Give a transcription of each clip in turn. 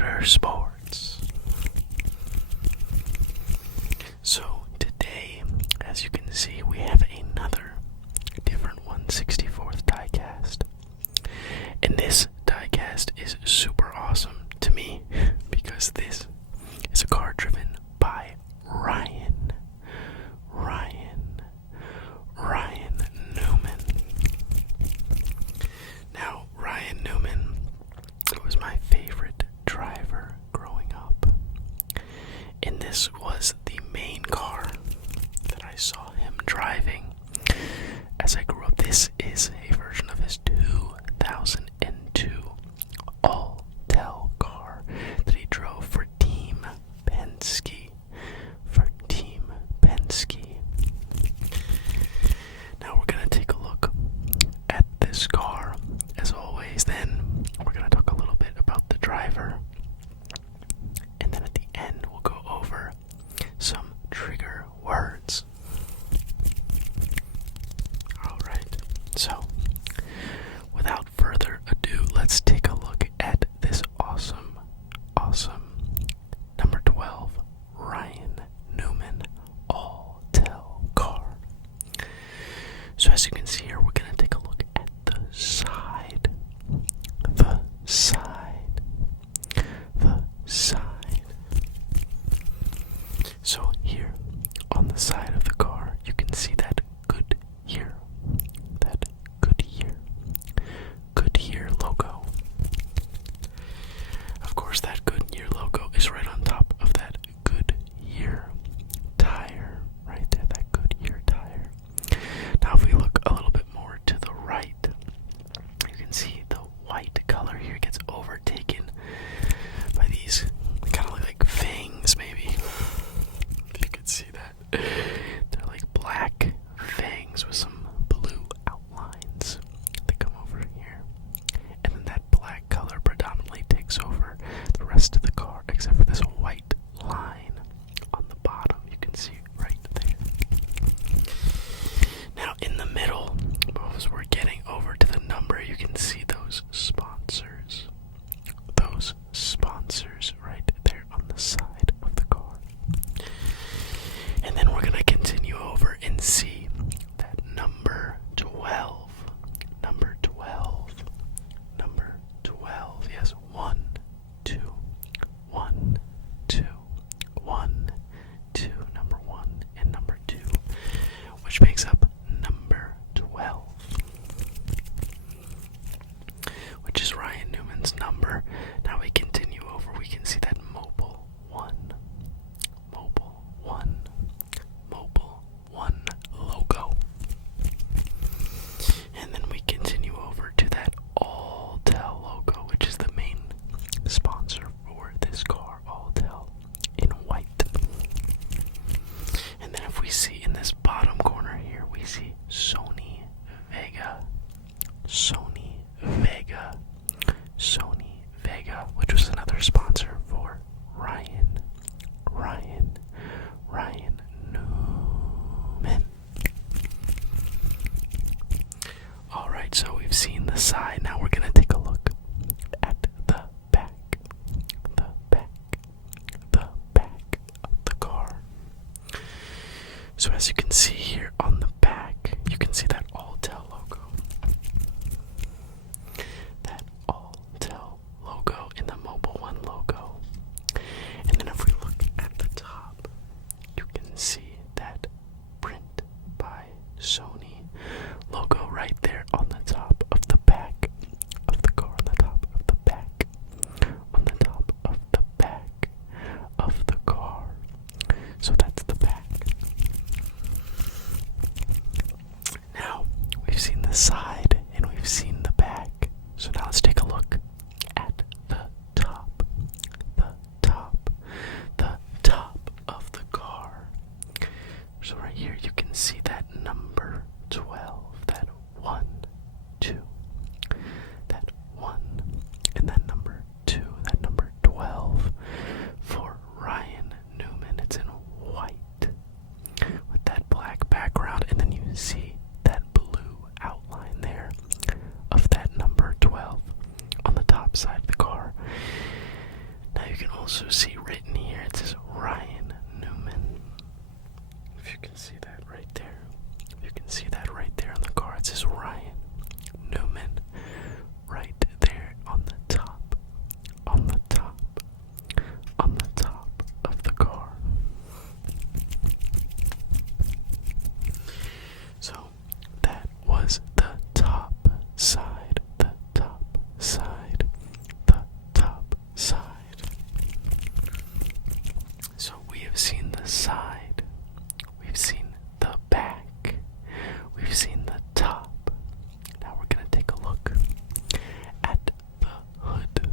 Motorsports. So today, as you can see, we have another different 1/64th diecast. And this diecast is super awesome to me because this is a car driven by Ryan Newman. Now, Ryan Newman was my favorite driver growing up. And this was the main car that I saw him driving as I grew up. This is a version of his 2002 all-tell car that he drove for Team Penske. Now we're going to take a look at this car. As always, then we're going to talk a little bit about the driver. And then at the end, we'll go over some trigger words. Alright, so without further ado, let's take a look at this awesome number 12 Ryan Newman all-tell car. So as you can see here, we're going to take a look at the side. So here on the side of the car, you can see that Goodyear logo. Of course, that Goodyear logo is right on top of that Goodyear tire, right there, that Goodyear tire. Now, if we look a little bit more to the right, you can see the white color here gets overtaken by these kind of look like fangs, maybe. If you could see that. They're like black fangs with some blue outlines. They come over here. And then that black color predominantly takes over the rest of the car, except for this white line on the bottom. You can see right there. Now in the middle, as we're getting over to the number, you can see those sponsors. Those sponsors right there on the side of the car. And then we're going to continue over and see that number 12. Number 12. Yes, 1, 2, 1, 2, 1, 2. Number 1 and number 2, which makes up number 12, which is Ryan Newman's number. Now we continue over, we can see that Mobile 1 logo. And then we continue over to that all-tell logo, which is the main sponsor for this car, all-tell in white. And then if we see in this bottom corner here, we see Sony Vega, which was another sponsor for Ryan Newman. Alright, so we've seen the side. Now we're going to take a look at the back of the car. So as you can see here on the back, you can see that all-tell logo. That all-tell logo in the Mobile 1 logo. And then if we look at the top, you can see that Print by Sony logo right there on the top of the back of the car, on the top of the back of the car. So that's the back. Now, can also see written here, it says Ryan Newman. If you can see that right there. If you can see that right there on the car, it says Ryan Newman. Right there on the top. On the top. On the top of the car. So that was the top side. The top side. The top side. So we have seen the side. We've seen the back. We've seen the top. Now we're going to take a look at the hood.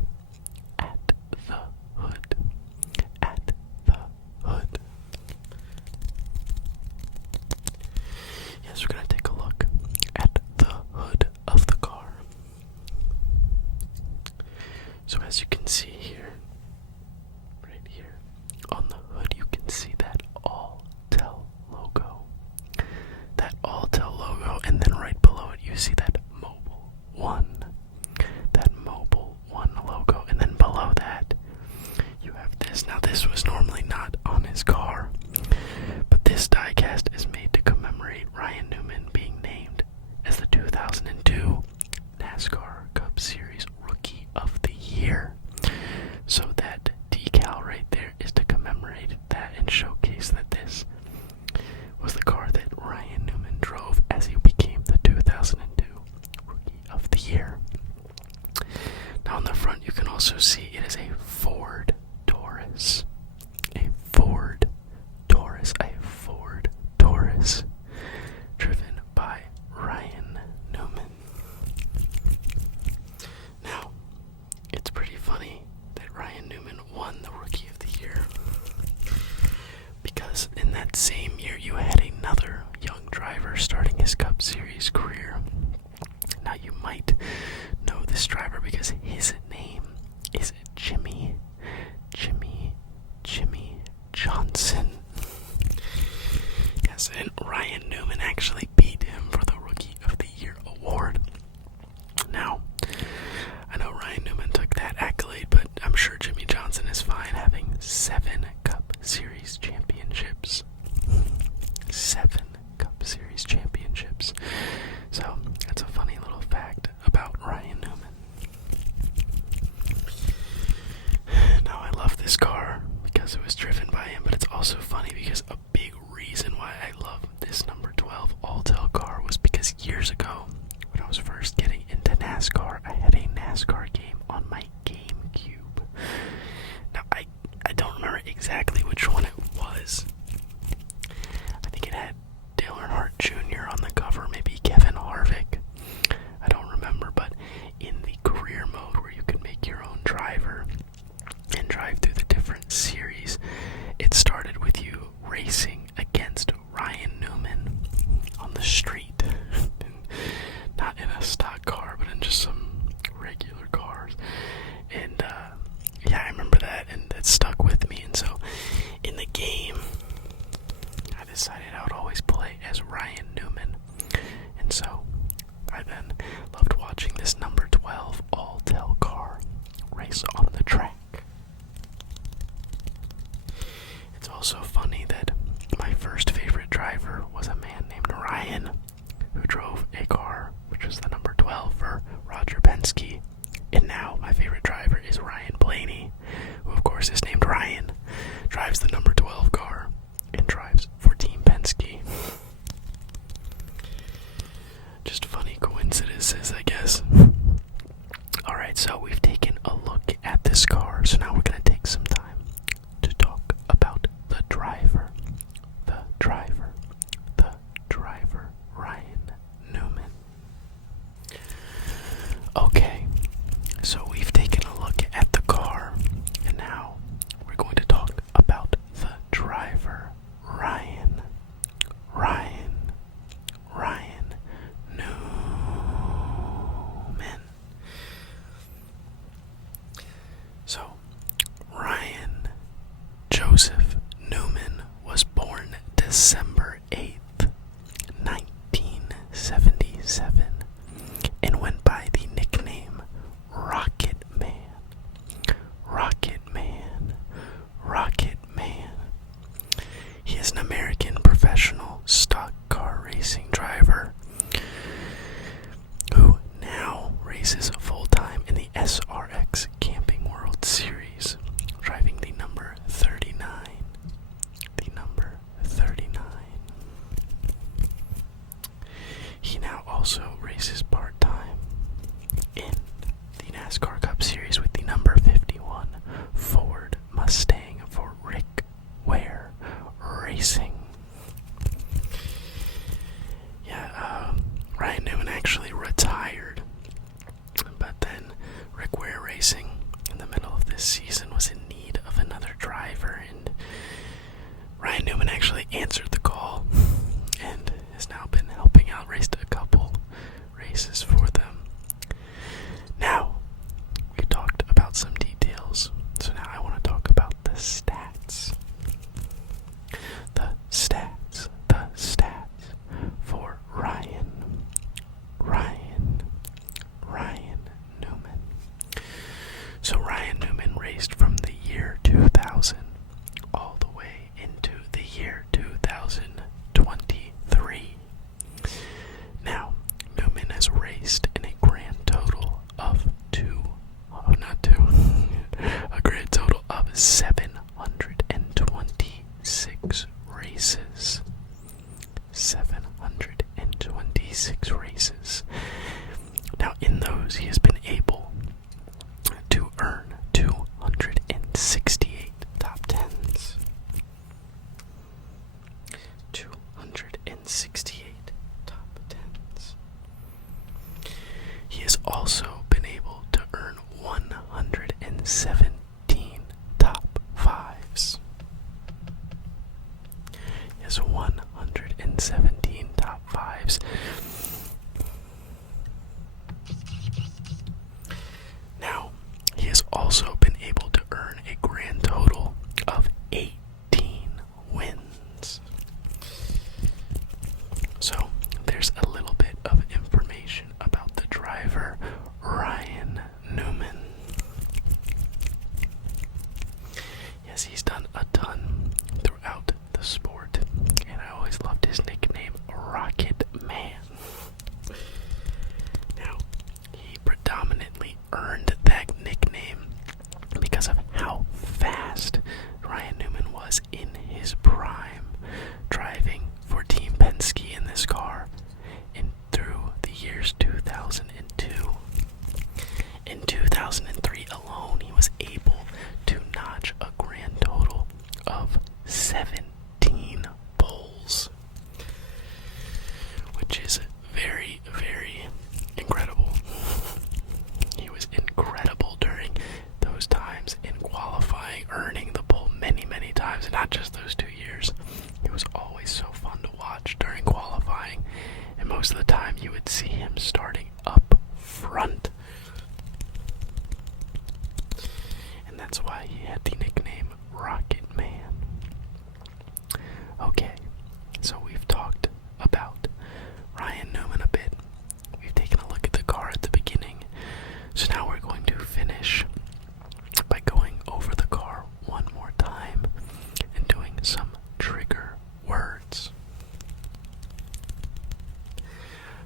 At the hood. At the hood. Yes, we're going to take a look at the hood of the car. So as you can see here, right here, on the hood you can see that Alltel logo. That Alltel logo, and then right below it you see that Mobile One. That Mobile One logo, and then below that you have this. Now this was normally not on his car, but this diecast is made to commemorate Ryan Newman being named as the 2002 NASCAR Cup Series Rookie of the Year. So that decal right there is to commemorate that and showcase that this was the car that Ryan Newman drove as he became the 2002 Rookie of the Year. Now on the front you can also see it is a Ford Taurus. A Ford Taurus. A Ford Taurus. Driven by Ryan Newman. Now, it's pretty funny that Ryan Newman won the Rookie of the Year, because in that same year you had another young driver starting his Cup Series career. Now you might know this driver because his name is Jimmy Johnson. Yes, and Ryan Newman actually beat him for the Rookie of the Year award. Now, I know Ryan Newman took that accolade, but I'm sure Jimmy Johnson is fine having 7 Cup Series championships. 7 Cup Series championships. So, that's a funny little fact about Ryan Newman. Now, I love this car because it was driven by him, but it's also funny because a big reason why I love this number 12 Alltel car was because years ago, when I was first getting into NASCAR, I had a NASCAR game on my GameCube. Now, I don't remember exactly which one it was. I think it had Dale Earnhardt Jr. on the cover, maybe Kevin Harvick. I don't remember, but in the career mode where you can make your own driver and drive through the different series, it started with you racing against Ryan Newman on the street. Not in a stock car, but in just some regular cars. And yeah, I remember that, and it stuck with me. And so in the game, I decided I would always play as Ryan Newman. And so I then loved watching this number 12 Alltel car race on the track. It's also funny that my first favorite driver was a man named Ryan, who drove a car which was the number 12 for Roger Penske. And now my favorite driver is Ryan Blaney, who of course is named Ryan, drives the number 12 car, and drives for Team Penske. Just funny coincidences, I guess. Alright, so we've taken a look at this car, so now we're going to take some time to talk about the driver. The driver. The driver. Ryan Newman. Okay, so we've taken a look at the car, and now we're going to talk about the driver. Ryan Newman. So, Ryan Joseph Newman was born December 8th, 1977, and went by the nickname Rocket Man. Rocket Man. this season was in need of another driver, and Ryan Newman actually answered the call and has now been helping out, raced a couple races for them. Now, we talked about some details, so now I want to talk about the stats. The stats for Ryan Newman. So Ryan Newman raced from the year 2000 all the way into the year 2023. Now, Newman has raced in a grand total of a grand total of 726 races. 726 races. Now, in those, he has been able to earn 268 top tens. 268 top tens. He has also been able to earn 117 top fives. He has 117 top fives. Now, he has also been able to earn a grand total of 18 wins. So, there's a little bit of information about the driver, Ryan Newman. Yes, he's done a ton throughout the sport, and I always loved his nickname, Rocket Man. Now, he predominantly earned that nickname because of how fast Ryan Newman was in his prime, driving for Team Penske in this car through the years 2002. In 2003 alone, he was able to notch a grand total of 17 poles, which is very, very incredible. He was incredible during those times in qualifying, earning the pole many, many times, and not just those 2 years. It was always so fun to watch during qualifying, and most of the time you would see him starting up front. And that's why he had the nickname Rocket Man. Okay, so we've talked about Ryan Newman a bit. We've taken a look at the car at the beginning. So now we're going to finish by going over the car one more time and doing some trigger words.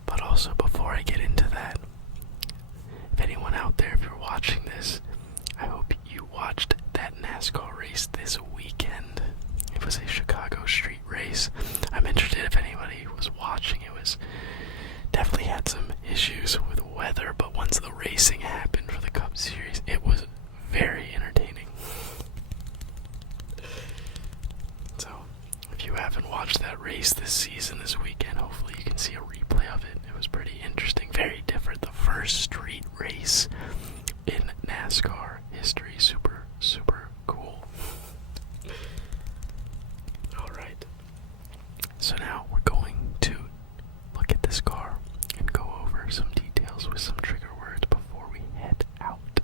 But also, before I get into that, if anyone out there, if you're watching this, I hope you watched that Nascar race this weekend. It was a Chicago street race. I'm interested if anybody was watching. It was definitely had some issues with weather, but once the racing happened for the Cup Series, it was very entertaining. So, if you haven't watched that race this season, this weekend, hopefully you can see a replay of it. It was pretty interesting, very different. The first street race in NASCAR history. Super, super cool. Alright. So now we're going to look at this car and go over some details with some trigger words before we head out.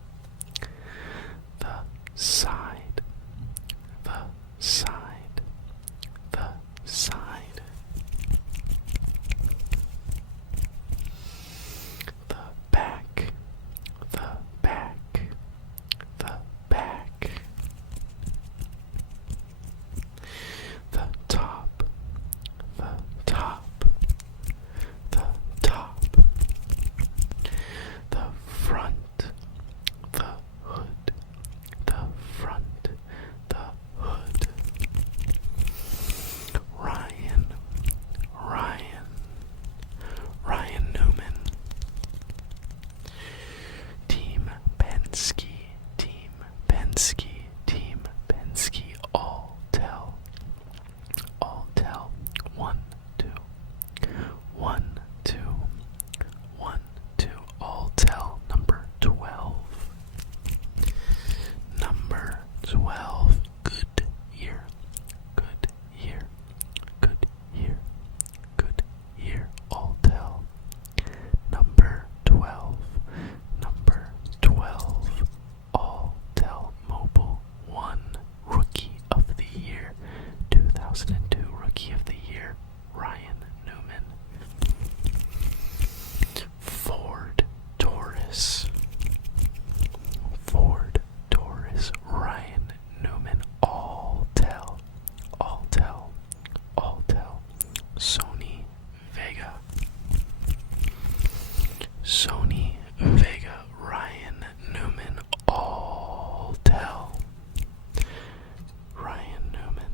The side. The side. The side. The back. The back. The back. The top. The top. The top. The front. The hood. The front. 12. Good year. Good year. Good year. Good year. All tell. Number 12. Number 12. All tell mobile 1. Rookie of the year. 2002 Rookie of the Year. Ryan Newman. Ford Taurus. Ford Taurus. Ryan Newman. All tell. All tell. All tell. Sony Vega. Sony Vega. Ryan Newman. All tell. Ryan Newman.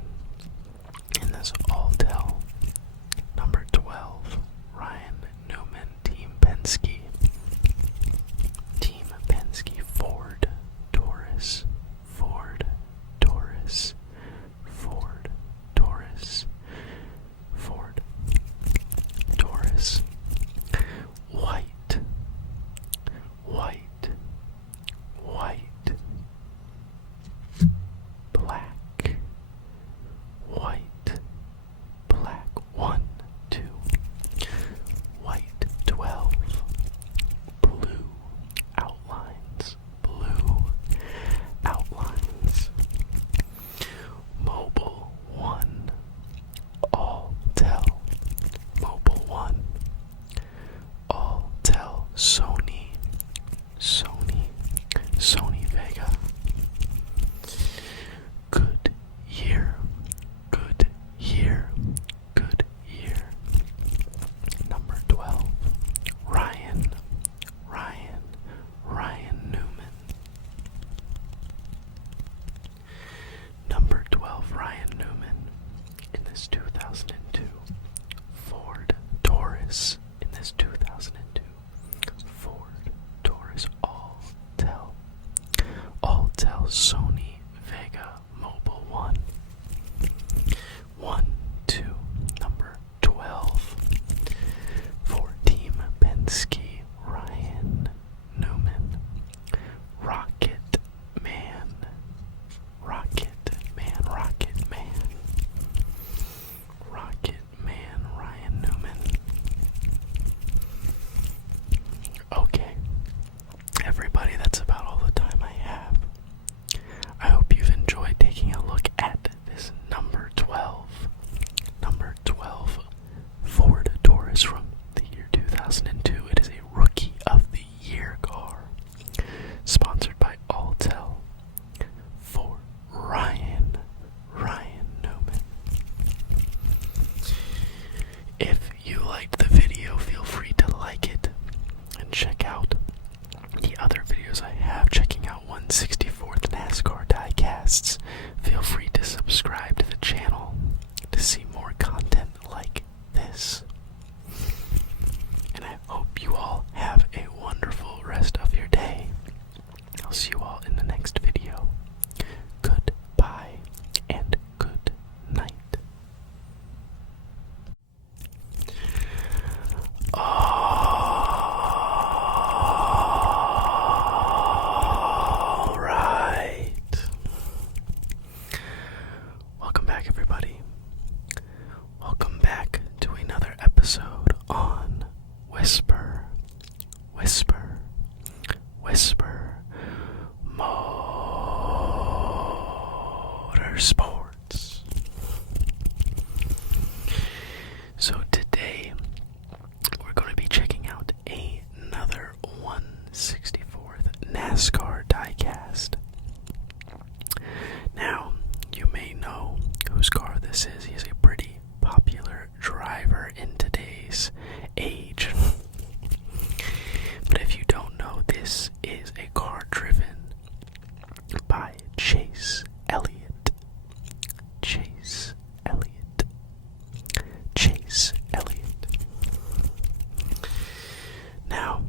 In this all tell. Number 12. Ryan Newman. Team Penske. Team Penske. Ford Taurus. Ford Taurus. Ford Taurus. Ford Taurus. White. White. White. Black. White. Black. 1, 2. White. 12. Blue. Outlines. Blue. Outlines. Mobile 1. All tell. Mobile 1. All tell. Sony. Sony. Sony Vega. Good year. Good year. Good year. Number 12. Ryan. Ryan. Ryan Newman. Number 12. Ryan Newman. In this 2002 Ford Taurus. In this 2002 Ford Taurus. All tell. All tell. Sony Vega. Mobile 1. 1, 2. Number 12. For Team Penske. Ryan Newman. Rocket Man. Rocket Man. Rocket Man. Rocket Man. Ryan Newman. Okay. Everybody, that's about all the time I have. I hope you've enjoyed taking a look at this number 12. Number 12 Ford Taurus from the year 2002. It is a Rookie of the Year car. Sponsored by Alltel. For Ryan Newman. If you liked the video, feel free to like it and check out the other videos I have. Checking out 164th Nascar Diecasts. Feel free to subscribe to the channel to see more content like this. And I hope you all have a wonderful rest of your day. I'll see you all in the next video. Goodbye and good night. All right. Welcome back, everybody. Welcome back to another episode on Whisper, Whisper, Whisper Motorsports. So today we're going to be checking out another 164th NASCAR diecast. Now, you may know whose car this is. He's a pretty popular driver in today's age. But if you don't know, this is a car driven by Chase Elliott. Chase Elliott. Chase Elliott. Now,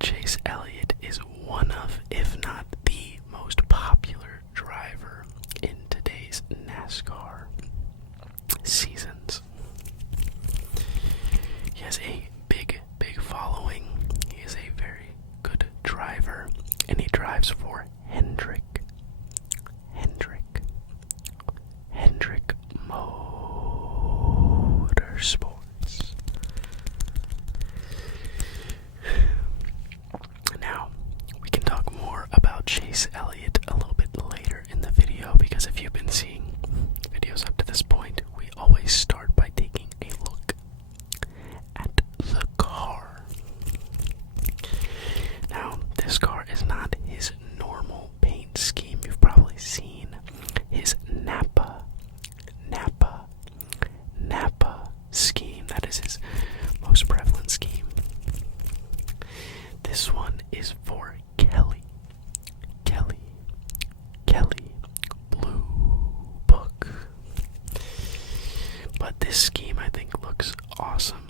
Chase Elliott is one of, if not the most popular driver in today's NASCAR seasons. He has a big following. He is a very good driver, and he drives for Hendrick. Hendrick. this scheme I think looks awesome.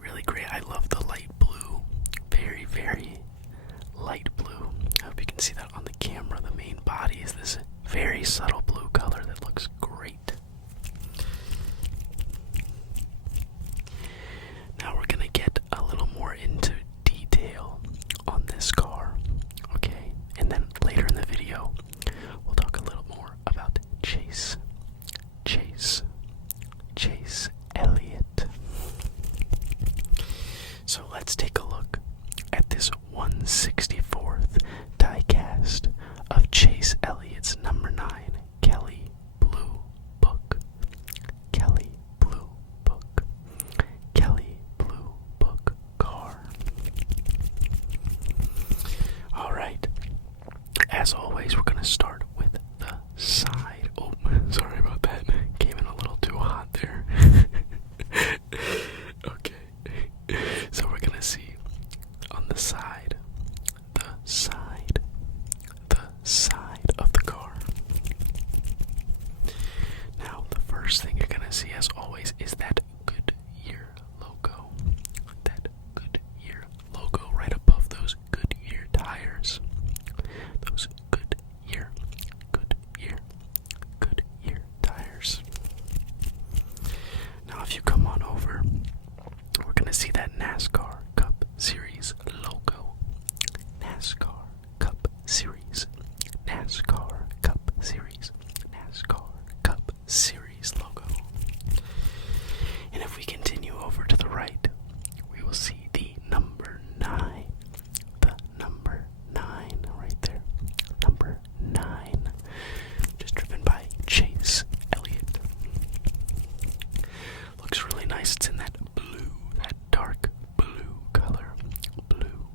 Really great. I love the light blue. Very, very light blue. I hope you can see that on the camera. The main body is this very subtle blue color that looks great. Now we're gonna get a little more into detail on this car, okay? And then later in the video, we'll talk a little more about Chase Elliott. So let's take a look at this 1/64th diecast of Chase Elliott's number 9 Kelly Blue Book. Kelly Blue Book. Kelly Blue Book car. Alright, as always, we're going to start with the side. Oh, sorry about that. Came in a little too hot there. Okay, so we're going to see on the side of the car. Now, the first thing you're going to see, as always, is that Goodyear logo. That Goodyear logo right above those Goodyear tires. Those Goodyear tires. Now, if you come on over, we're going to see that NASCAR Cup Series logo. NASCAR Cup Series. NASCAR Cup Series. NASCAR Cup Series logo. And if we continue over to the right, we will see the number 9. The number 9 right there. Number 9. Just driven by Chase Elliott. Looks really nice. It's in that blue, that dark blue color. Blue.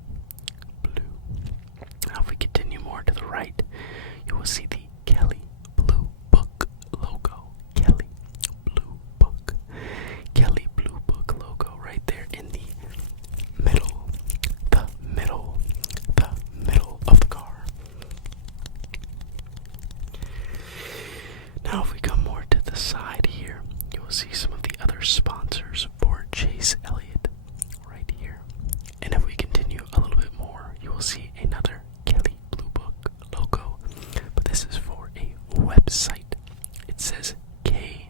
Now if we continue more to the right, you will see the Kelly Blue Book logo. Kelly Blue Book. Kelly Blue Book logo right there in the middle. The middle of the car. Now if we come more to the side here, you will see some of the other sponsors for Chase Elliott right here. And if we continue a little bit more, you will see another Kelly Blue Book logo, but this is for a website. It says kbb.com.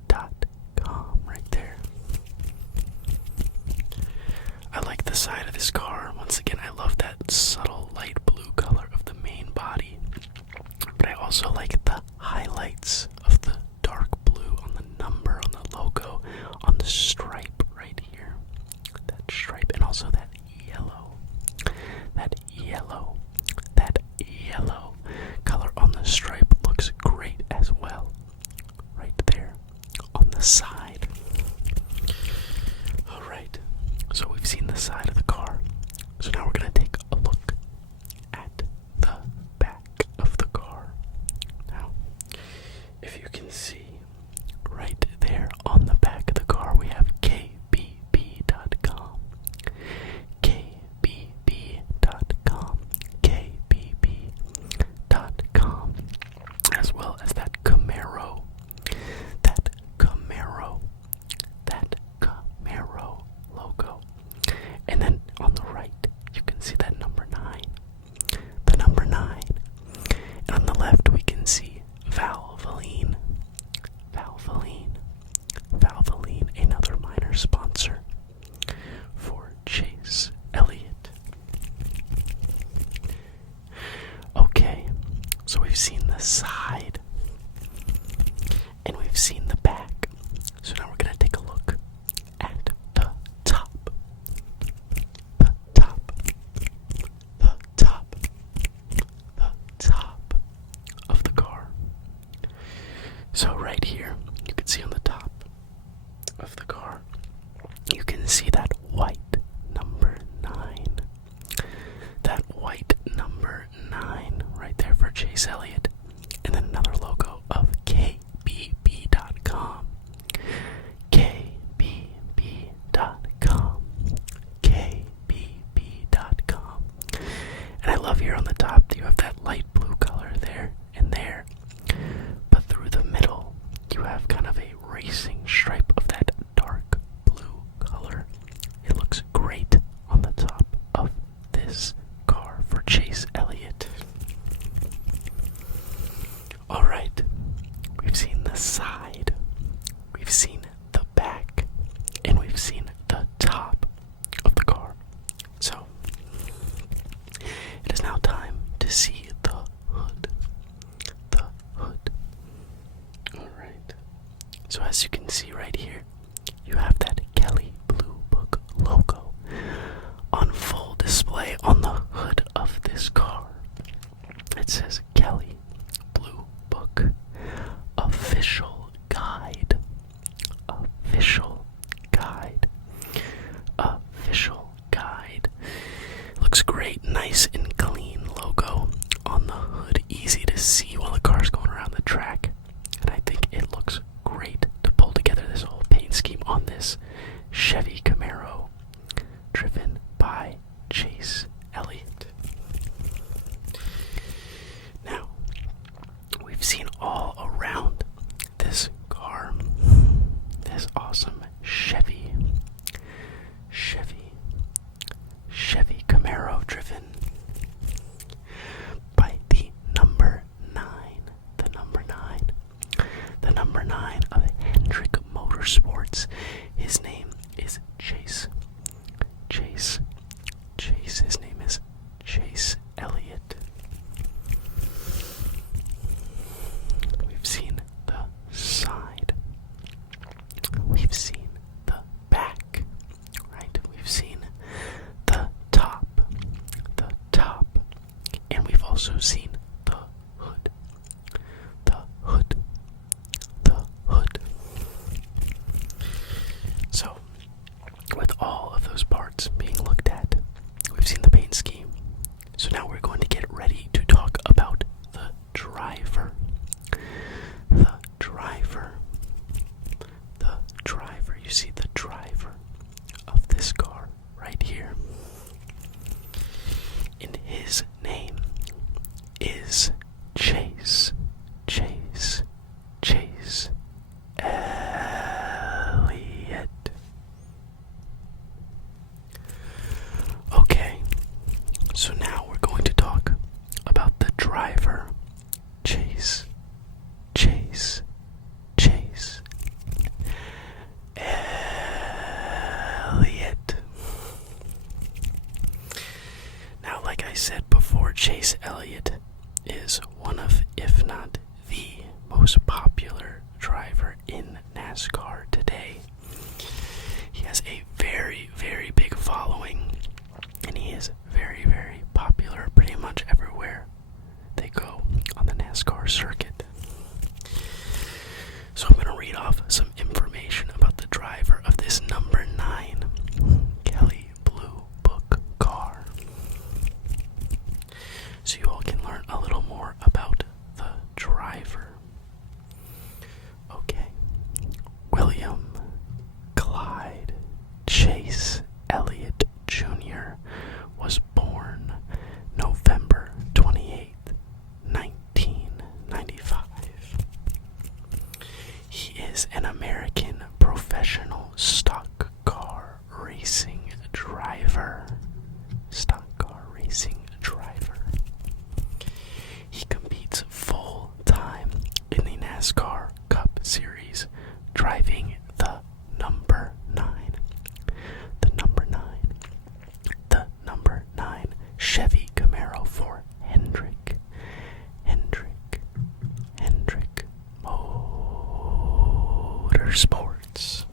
kbb.com right there. I like the side of this car. Once again, I love that subtle light blue color of the main body, but I also like the highlights of the dark blue on the number, on the logo, on the stripe right here. That stripe, and also that yellow color on the stripe looks great as well. Right there on the side. Alright, so we've seen the side of the car. So now we're going to take a look at the back of the car. Now, if you can see right there on the back of the car, we have kbb.com. kbb.com. kbb.com. As well as that Camaro. That Camaro logo. And then on the right, you can see that number 9. The number 9. And on the left, we can see Valvoline. Valvoline, another minor sponsor for Chase Elliott. Okay, so we've seen the side, and we've seen the back. So now we're going to take a look at the top. The top here on the top, you have that light blue color there and there. But through the middle, you have kind of a racing stripe of that dark blue color. It looks great on the top of this car for Chase Elliott. Alright, we've seen the side, we've seen the back, and we've seen the top of the car. So, it is now time to see the hood. The hood. Alright, so as you can see right here, you have that Kelly Blue Book logo on full display on the hood of this car. It says Kelly Blue Book Official Guide. Official Guide. Official Guide. Looks great, nice and clean logo on the hood, easy to see while the car's going around the track. And I think it looks great to pull together this whole paint scheme on this Chevy Camaro driven by Chase Elliott. Now, we've seen all around this car, this awesome Chevy Camaro driven by the number 9 of Hendrick Motorsports. His name is Chase. His name is Chase Elliott. We've seen the side. We've seen the back. Right? We've seen the top. And we've also seen the hood. So, with all of those parts being looked at, we've seen the paint scheme. So now we're going to get ready to talk about the driver. You see the driver of this car right here. And his name is Chase Elliott. Okay, so now we're going to talk about the driver, Chase Elliott. Now, like I said before, Chase Elliott is one of, if not the most popular driver in NASCAR today. He has a very, very big following, and he is very, very popular pretty much everywhere they go on the NASCAR circuit. So I'm going to read off some information about the driver of this number 9 Kelly Blue Book car, so you all can learn a little more about the driver. Okay. William Clyde Chase Elliott Jr. was born November 28th, 1995. He is an American professional stock car racing driver. He competes full-time in the NASCAR Cup Series, driving the number 9 Chevy Camaro for Hendrick Motorsports.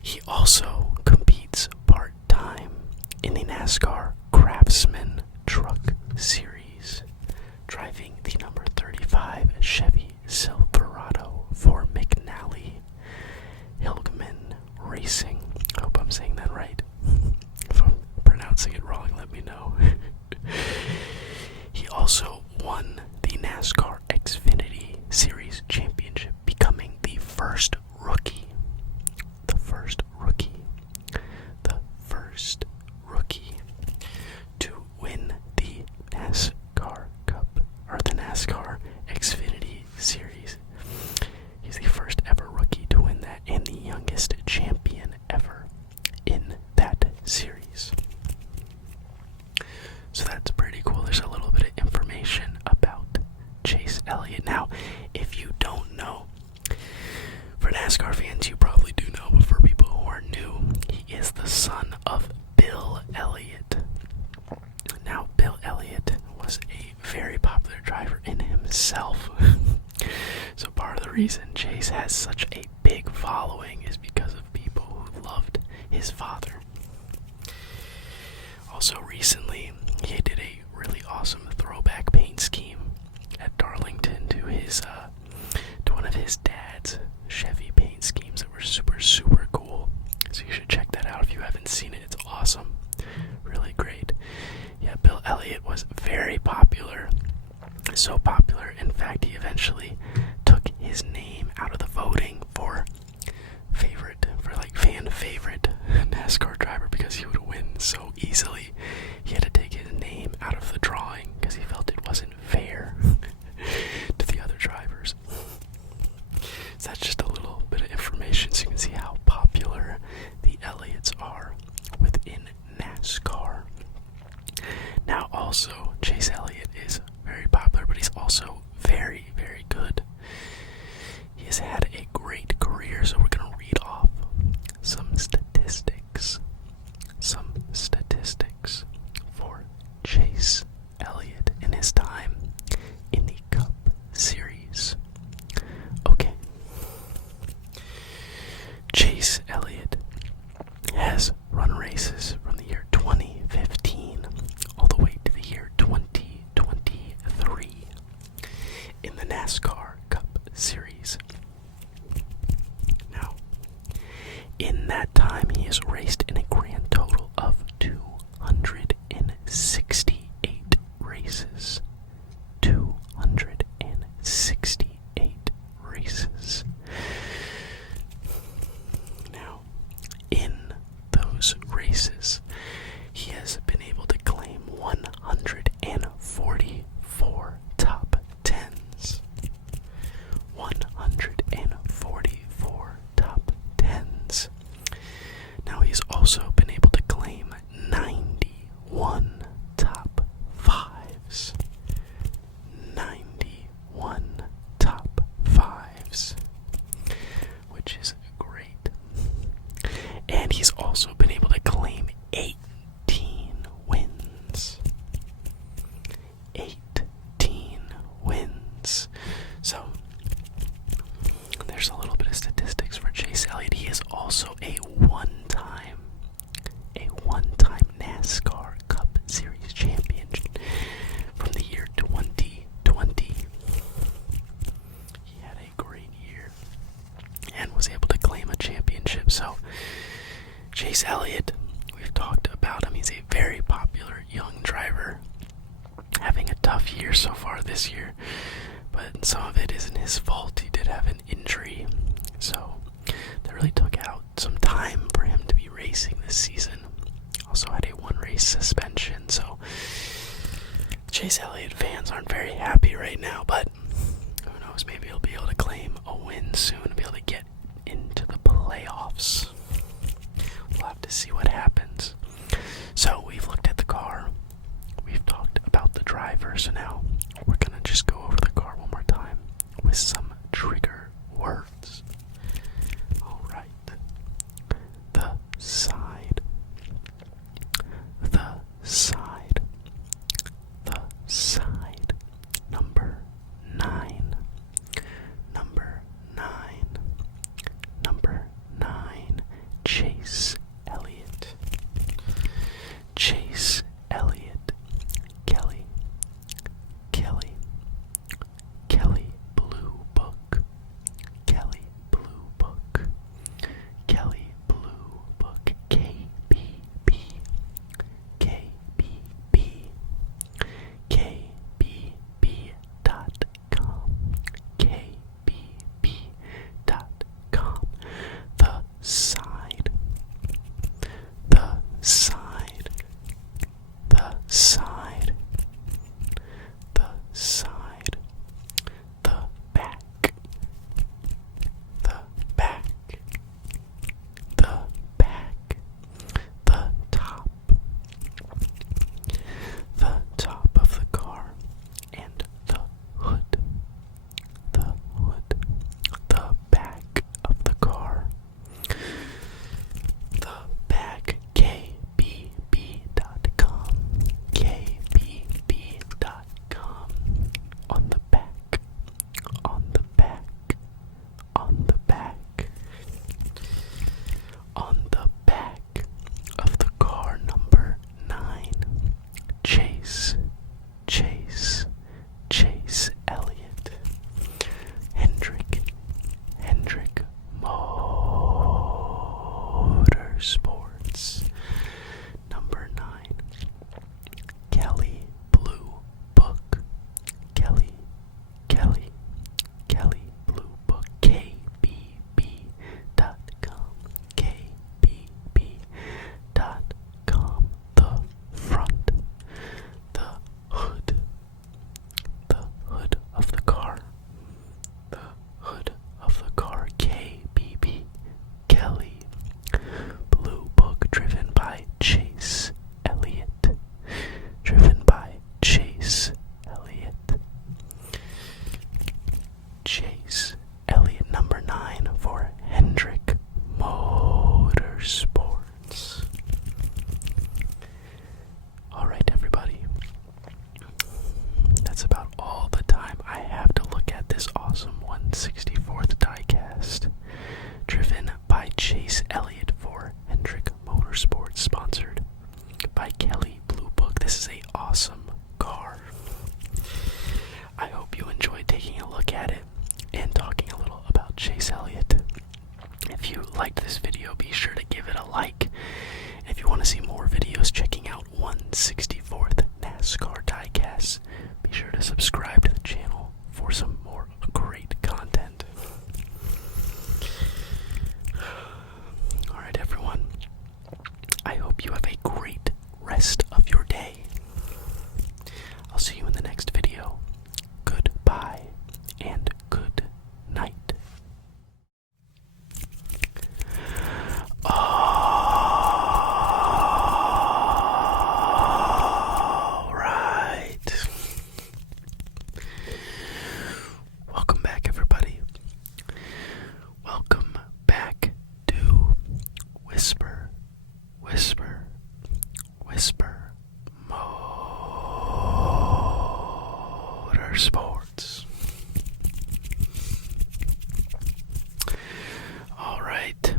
He also competes part-time in the NASCAR Craftsman Truck Series, driving the number 35 Chevy Silverado for McNally Hilgman Racing. I hope I'm saying that right. If I'm pronouncing it wrong, let me know. He also won the NASCAR Xfinity Series Championship, becoming the first rookie to son of Bill Elliott. Now, Bill Elliott was a very popular driver in himself. So part of the reason Chase has such a big following is because of people who loved his father. Also recently, he did a really awesome throwback paint scheme at Darlington to one of his dad's Chevy paint schemes that were super cool. So you should check that out if you haven't seen it. It's awesome. Really great. Yeah, Bill Elliott was very popular. So popular, in fact, he eventually took his name out of the voting for fan favorite NASCAR driver because he would win so easily. He had to take his name out of the drawing because he felt it wasn't fair to the other drivers. So that's just a little bit of information so you can see how popular the Elliots are within NASCAR. Now also, Chase Elliott is very popular, but he's also very good. He has had a great career, so we're going to read off some statistics for Chase Elliott in his time in the Cup Series. Okay. Chase Elliott has run races from the year 2015 all the way to the year 2023 in the NASCAR Cup Series. Now, in that time, he has raced in a grand total of 268 races. 268 races. Now, in those races, he has been able to claim 144 top 10s. 144 top 10s. Now he's also been able to claim 91 top 5s. 91 top 5s. Which is great. And he's also been able to claim 18 wins. 18 wins. So, there's a little bit of statistics for Chase Elliott. He is also a one-time NASCAR Cup Series champion from the year 2020. He had a great year and was able to claim a championship. So, Chase Elliott, we've talked about him. He's a very popular young driver, having a tough year so far this year, but some of it isn't his fault. He did have an injury, so that really took out some time for him to be racing this season. Also had a one-race suspension, so Chase Elliott fans aren't very happy right now, but who knows, maybe he'll be able to claim a win soon and be able to get into the playoffs. We'll have to see what happens. So we've looked at the car, we've talked about the driver, so now we're gonna just go over the car one more time with some trigger words. Alright. The side. The side. The side. Number 9. Number 9. Number 9. Chase Elliott. Chase Elliott. Kelly. sponsored by Kelly Blue Book. This is a awesome car. I hope you enjoyed taking a look at it and talking a little about Chase Elliott. If you liked this video, be sure to give it a like. If you want to see more videos checking out 164th NASCAR Diecast, be sure to subscribe to the channel for some more great content. Alright everyone, I hope you have a great rest of your day. I'll see you in the next video. Goodbye and good night. Welcome back, everybody. Welcome back to Whisper, Whisper, Whisper Motorsports. Alright.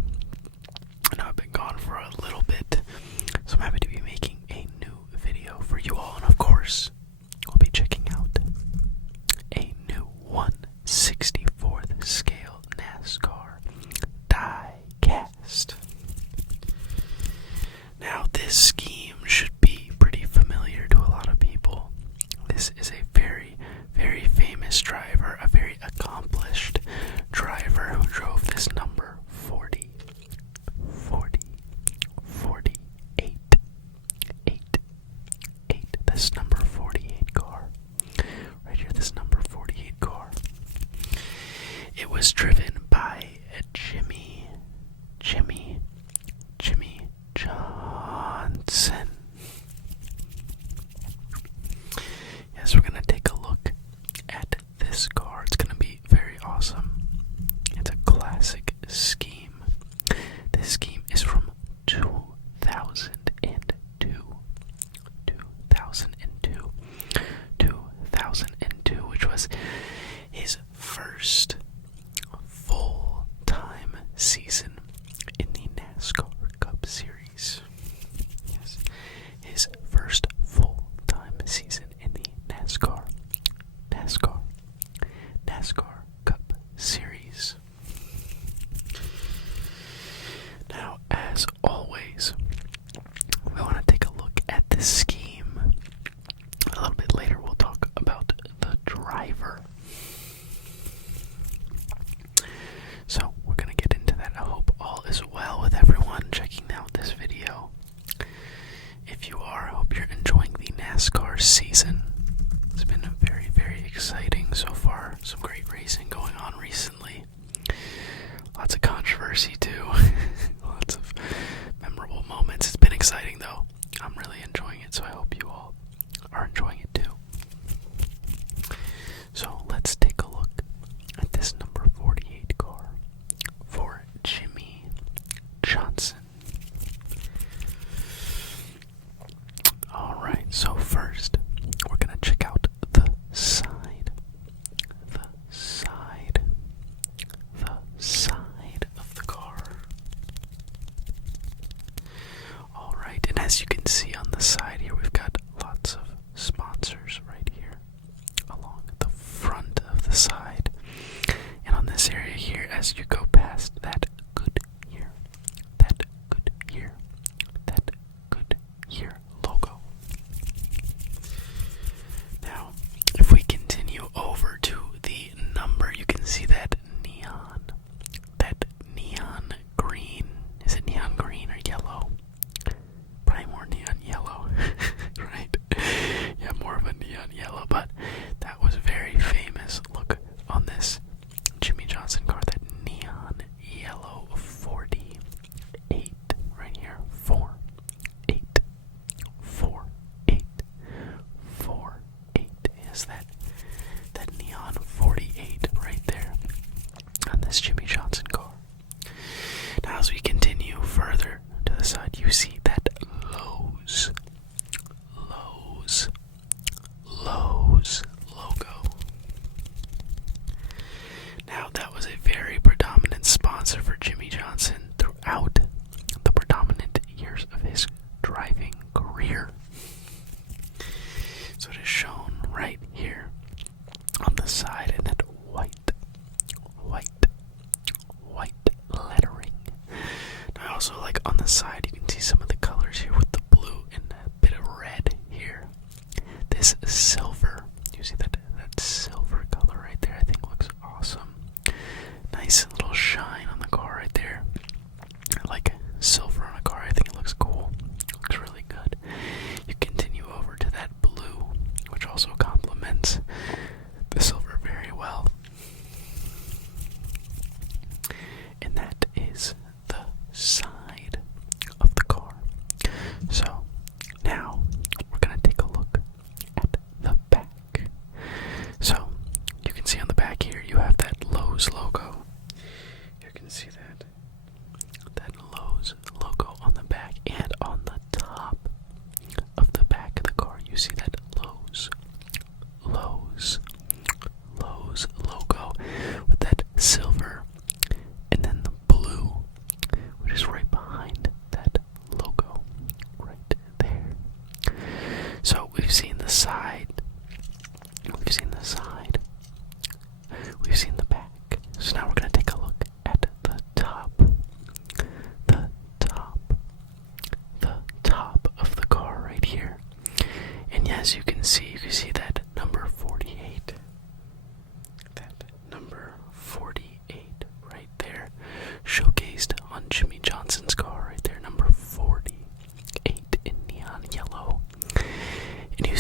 I know I've been gone for a little bit, so I'm happy to be making a new video for you all. And of course, we'll be checking out a new 1/64th scale NASCAR Diecast. Now, this scheme should be pretty familiar to a lot of people. This is a very, very famous driver, a very accomplished driver who drove this number 48, 8. This number 48 car. Right here, this number 48 car. It was driven by Jimmy Johnson. Yes, we're gonna take a look at this car. It's gonna be very awesome. It's a classic scheme. This scheme is from 2002, which was his first full-time season in the NASCAR Cup Series. Yes, his first full-time season in the NASCAR Cup Series. Now, as always, we want to take a look at this scheme. A little bit later, we'll talk about the driver. So, we're going to get into that. I hope all is well with everyone checking out this video. If you are, I hope you're enjoying the NASCAR season. It's been very, very exciting so far. Some great racing going on recently. Lots of controversy too. Lots of memorable moments. It's been exciting though. I'm really enjoying it, so I hope you all are enjoying it too. So let's take a look at this number 48 car for Jimmy Johnson. Alright, so first we're gonna check out the side of the car. Alright, and as you can see on the side here, we've got lots of sponsors right here along the front of the side. And on this area here, as you go past that Goodyear logo. Now, if we continue over to the number, you can see that neon green. Is it neon green or yellow? Probably more neon yellow, right? Yeah, more of a neon yellow, but that was very famous. Look on this Jimmy Johnson car, that neon yellow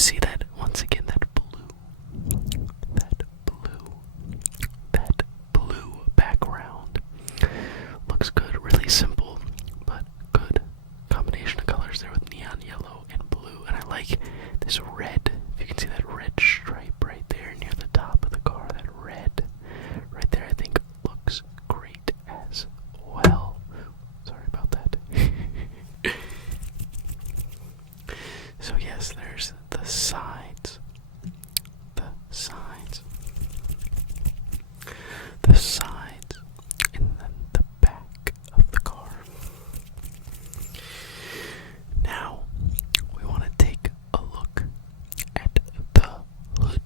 see that, once again, that blue background looks good. Really simple, but good combination of colors there with neon yellow and blue. And I like this red. If you can see that red stripe right there near the top of the car, that red right there, I think looks great as well. Sorry about that. So yes, there's the sides, and then the back of the car. Now, we want to take a look at the hood.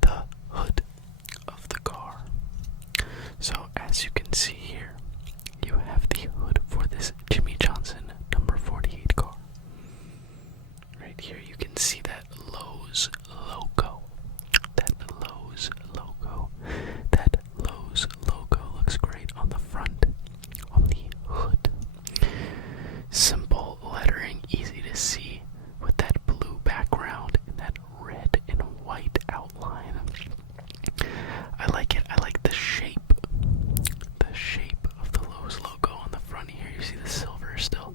The hood of the car. So, as you can see here, you have the hood for this Jimmy Johnson number 48 car. Right here you can see that Lowe's logo. That Lowe's logo looks great on the front, on the hood. Simple lettering, easy to see with that blue background and that red and white outline. I like it. I like the shape of the Lowe's logo on the front here. You see the silver still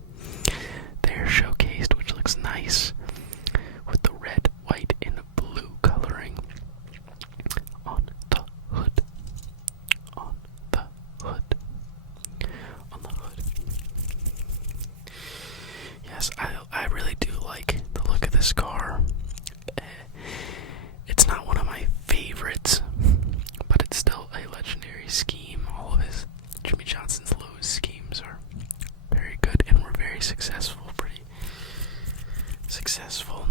there showcased, which looks nice with the red, white, and blue coloring on the hood. Yes, I really do like the look of this car. It's not one of my favorites, but it's still a legendary scheme. All of his Jimmy Johnson's Lowe's schemes are very good and were very successful, pretty successful.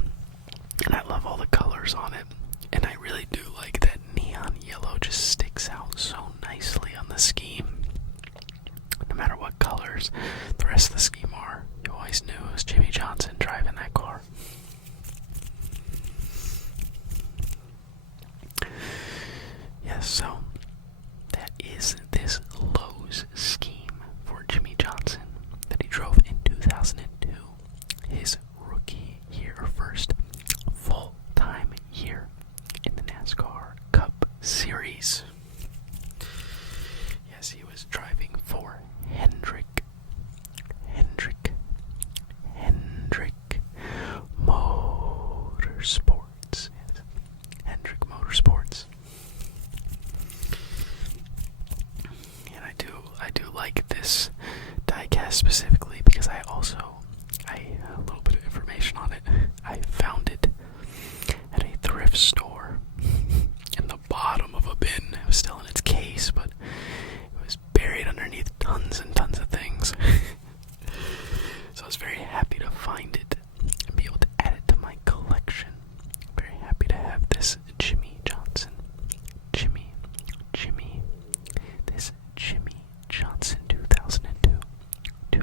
And I love all the colors on it. And I really do like that neon yellow just sticks out so nicely on the scheme. No matter what colors the rest of the scheme are, you always knew it was Jimmy Johnson driving that car. Yes, so that is this Lowe's scheme for Jimmy Johnson that he drove in 2002. His rookie year, or first full-time year in the Nascar Cup Series. Yes, he was driving for Hendrick Motorsports. Yes, Hendrick Motorsports. And I do like this diecast specifically because I have a little bit of information on it. I found it at a thrift store in the bottom of a bin. It was still in its case, but it was buried underneath tons and tons of things. So I was very happy to find it and be able to add it to my collection. Very happy to have this Jimmy Johnson. This Jimmy Johnson 2002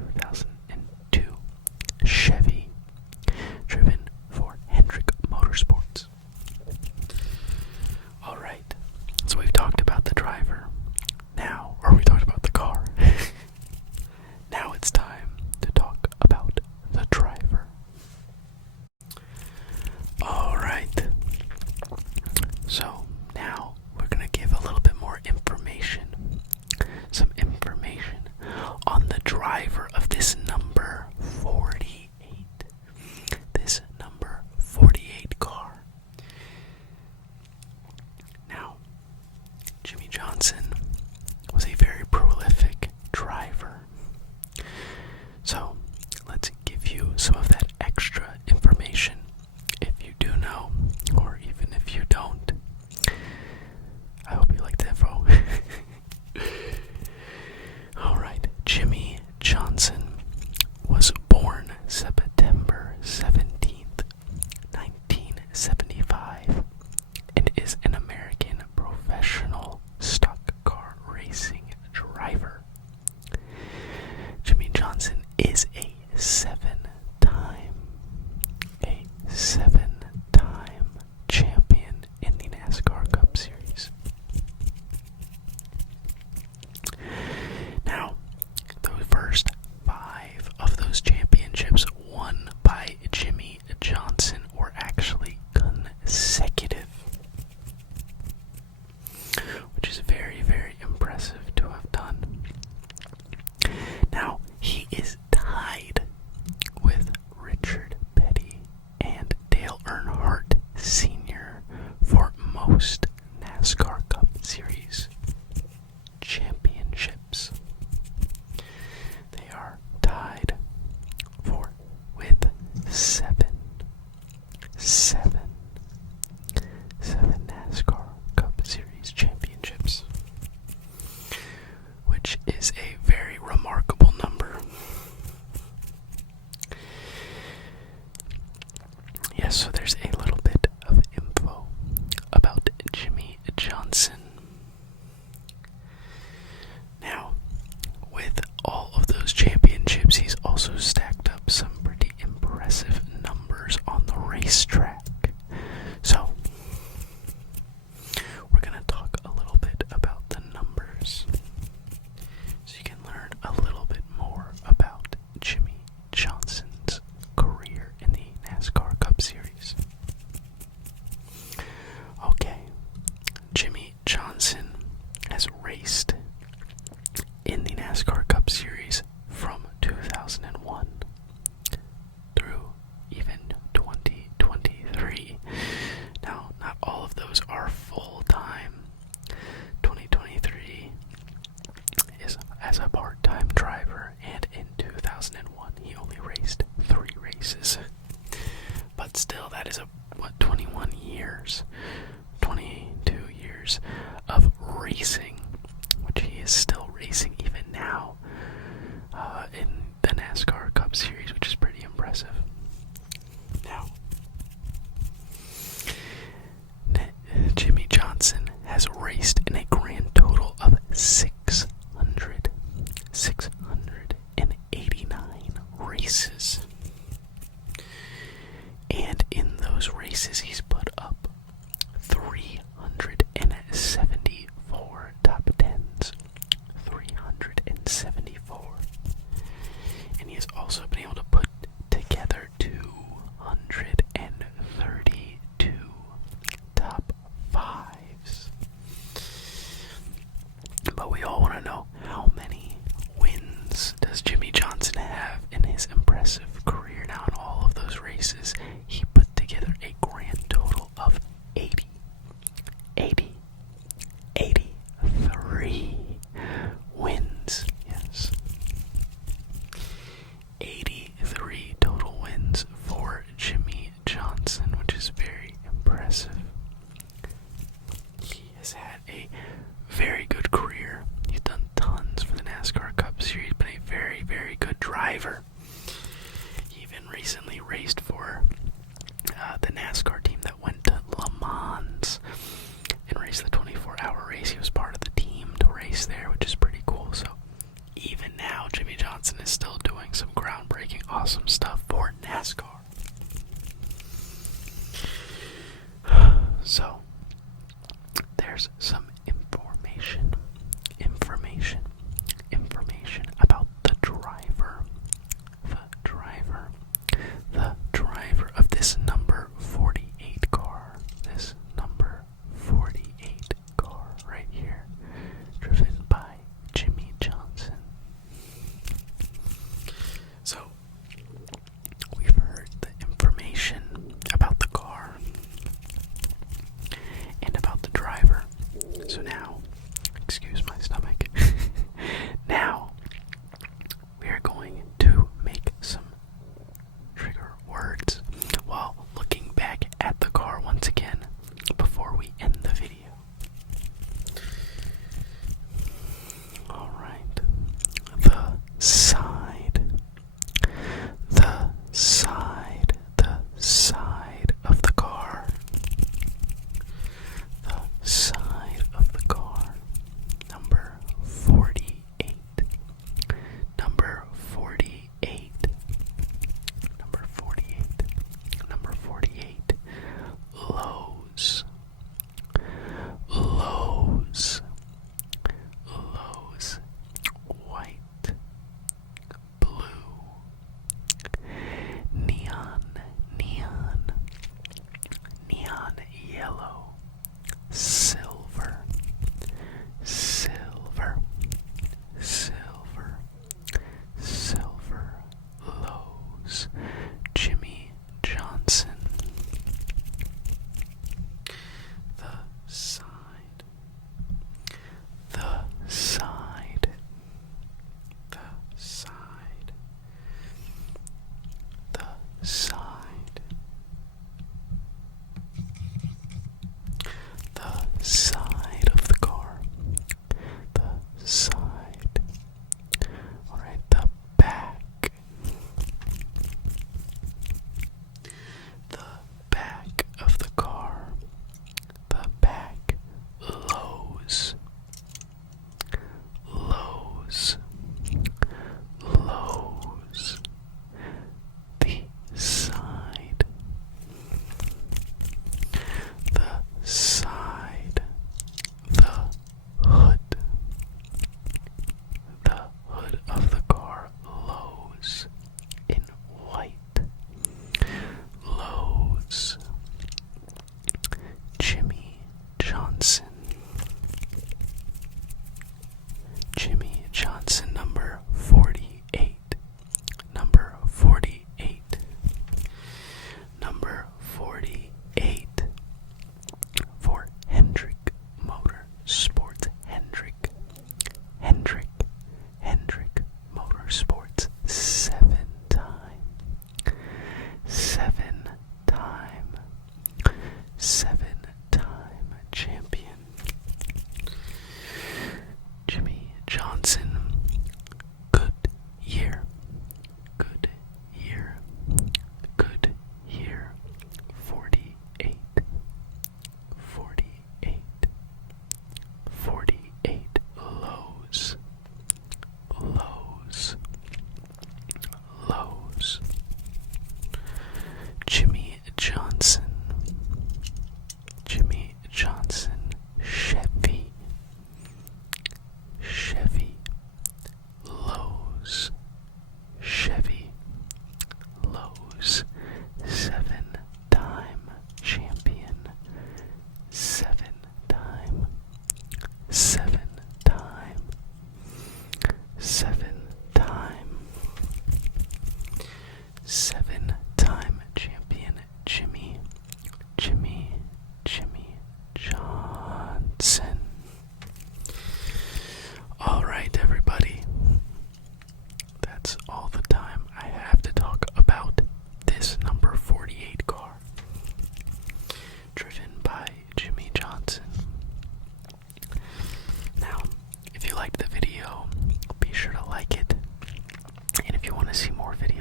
NASCAR Cup Series from 2001 through even 2023. Now, not all of those are full-time. 2023 is as a part-time driver, and in 2001 he only raced 3 races. But still, that is 21 years, 22 years of racing, which he is still racing even now in the NASCAR Cup Series, which is pretty impressive. Now, Jimmy Johnson has raced in a grand total of 689 races. And in those races, he's put up 374 top 10s. 374. And he has also been able to put together 232 top 5s. But we all want to know, how many wins does Jimmy Johnson have in his impressive career? Now, in all of those races, he put together a grand total of 83 wins. Yes. 83 total wins for Jimmy Johnson, which is very impressive. He has had a very good career. He's done tons for the NASCAR Cup Series, been a very, very good driver. He even recently raced for the NASCAR team that went to Le Mans and raced the 24-hour race. He was part of the team to race there, which is pretty cool. So even now, Jimmy Johnson is still doing some groundbreaking, awesome stuff for NASCAR. So there's some information about the driver of this number 48 car. This number 48 car right here, driven by Jimmy Johnson. So we've heard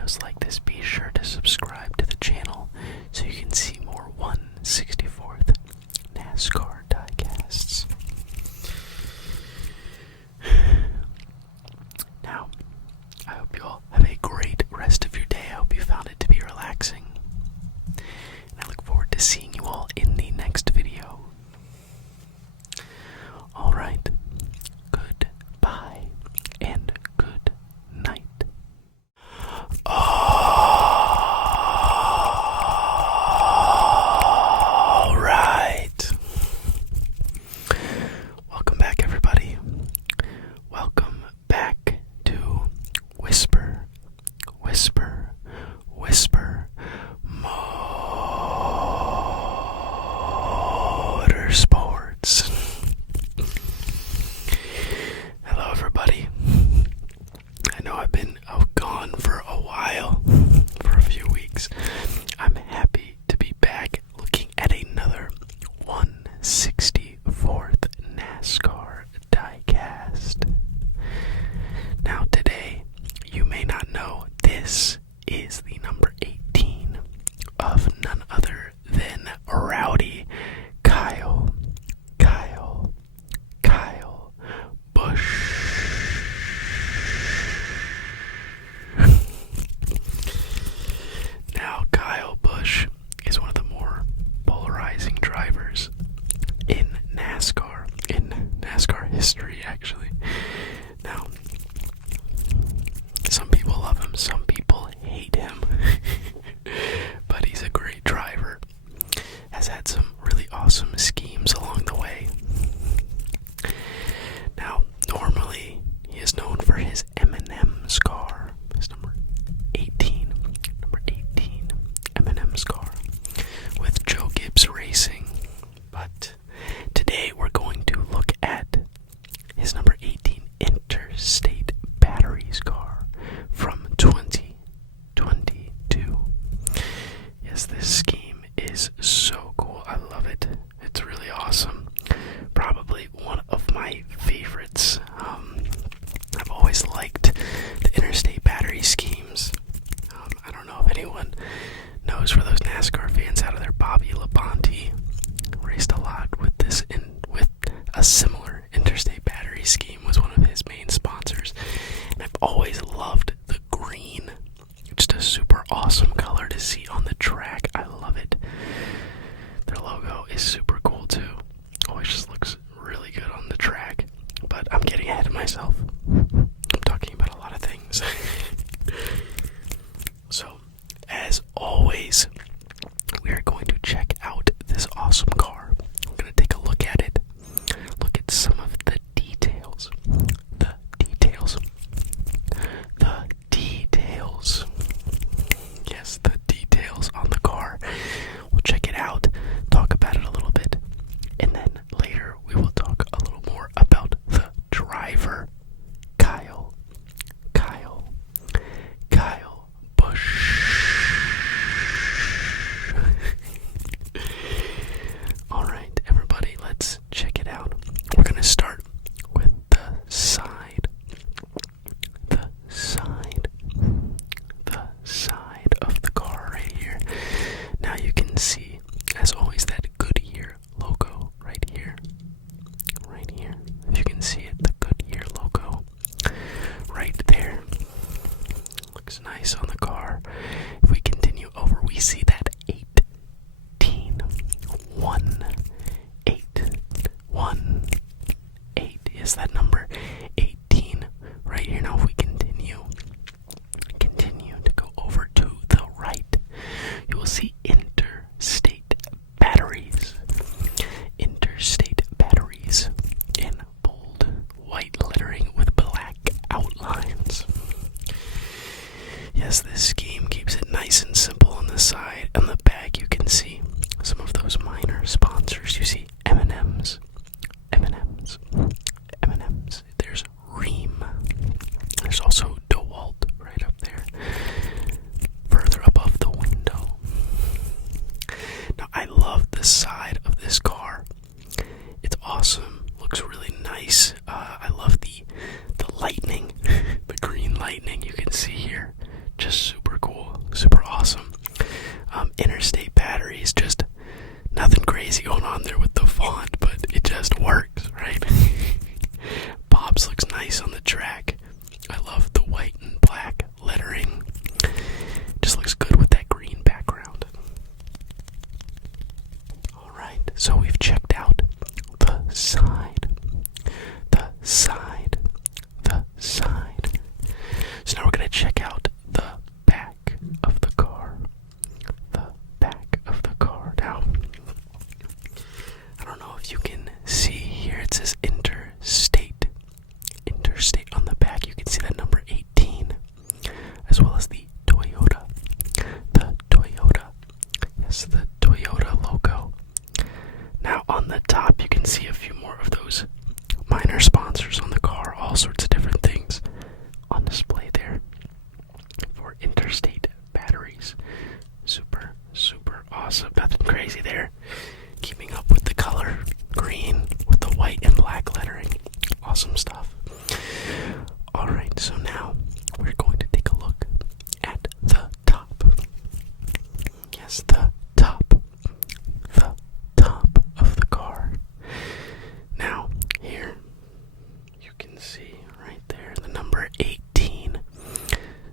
videos like this, be sure to subscribe to the channel so you can see more 1/64th Nascar diecasts. Now, I hope you all have a great rest of your day. I hope you found it to be relaxing. And I look forward to seeing you all in the next video. Alright, goodbye and good night. Alright. Welcome back, everybody. Welcome back to Whisper, Whisper, Whisper Motorsports. Hello, everybody. I know I've been gone for a while, for a few weeks. I'm happy to be back looking at another 1/64th NASCAR diecast. Now today, you may not know, this is the number 18 of none other than Rowdy Kyle Busch. Now, Kyle Busch is one of the more polarizing drivers in NASCAR history, actually. Now, some people love him, some people hate him, but he's a great driver. Has had some really awesome schemes along the way. Now, normally, he is known for his M&M's car, his number 18 M&M's car, with Joe Gibbs Racing. But today we're going to look at his number 18 Interstate Batteries car from 2022. Yes, this scheme is so cool. I love it. It's really awesome. Probably one of my favorites. I've always liked the Interstate Battery schemes. I don't know if anyone knows, for those NASCAR fans out of there, Bobby Labonte raced a lot with with a similar Interstate Battery scheme, was one of his main sponsors. And I've always loved the green. Just a super awesome color to see on the track. I love it. Their logo is super cool too. Always just looks really good on the track. But I'm getting ahead of myself. I'm talking about a lot of things. So, as always, we are going to check out this awesome car. I'm going to take a look at it. Look at some of the details. The details. Yes, the details on the car. We'll check it out, talk about it a little bit, and then later we will talk a little more about the driver, Kyle Busch. Alright, everybody, let's check it out. We're going to start with the side of the car right here. Now you can see, as always, that Goodyear logo right here. If you can see it, the Goodyear logo right there. Looks nice on the car. If we continue over, we see that 18. Is that number 18 right here. Now if we continue to go over to the right, you will see Interstate Batteries in bold white lettering with black outlines. Yes, this scheme keeps it nice and simple on the side. On the back you can see some of those minor sponsors. You see M&M's. There's Ream. There's also DeWalt right up there, further above the window. Now I love the side of this car. It's awesome. Looks really nice. I love the lightning, the green lightning you can see here. Just super awesome. Nothing crazy there. Keeping up with the color green with the white and black lettering. Awesome stuff. Alright, so now we're going to take a look at the top. Yes, the top. The top of the car. Now, here you can see right there the number 18.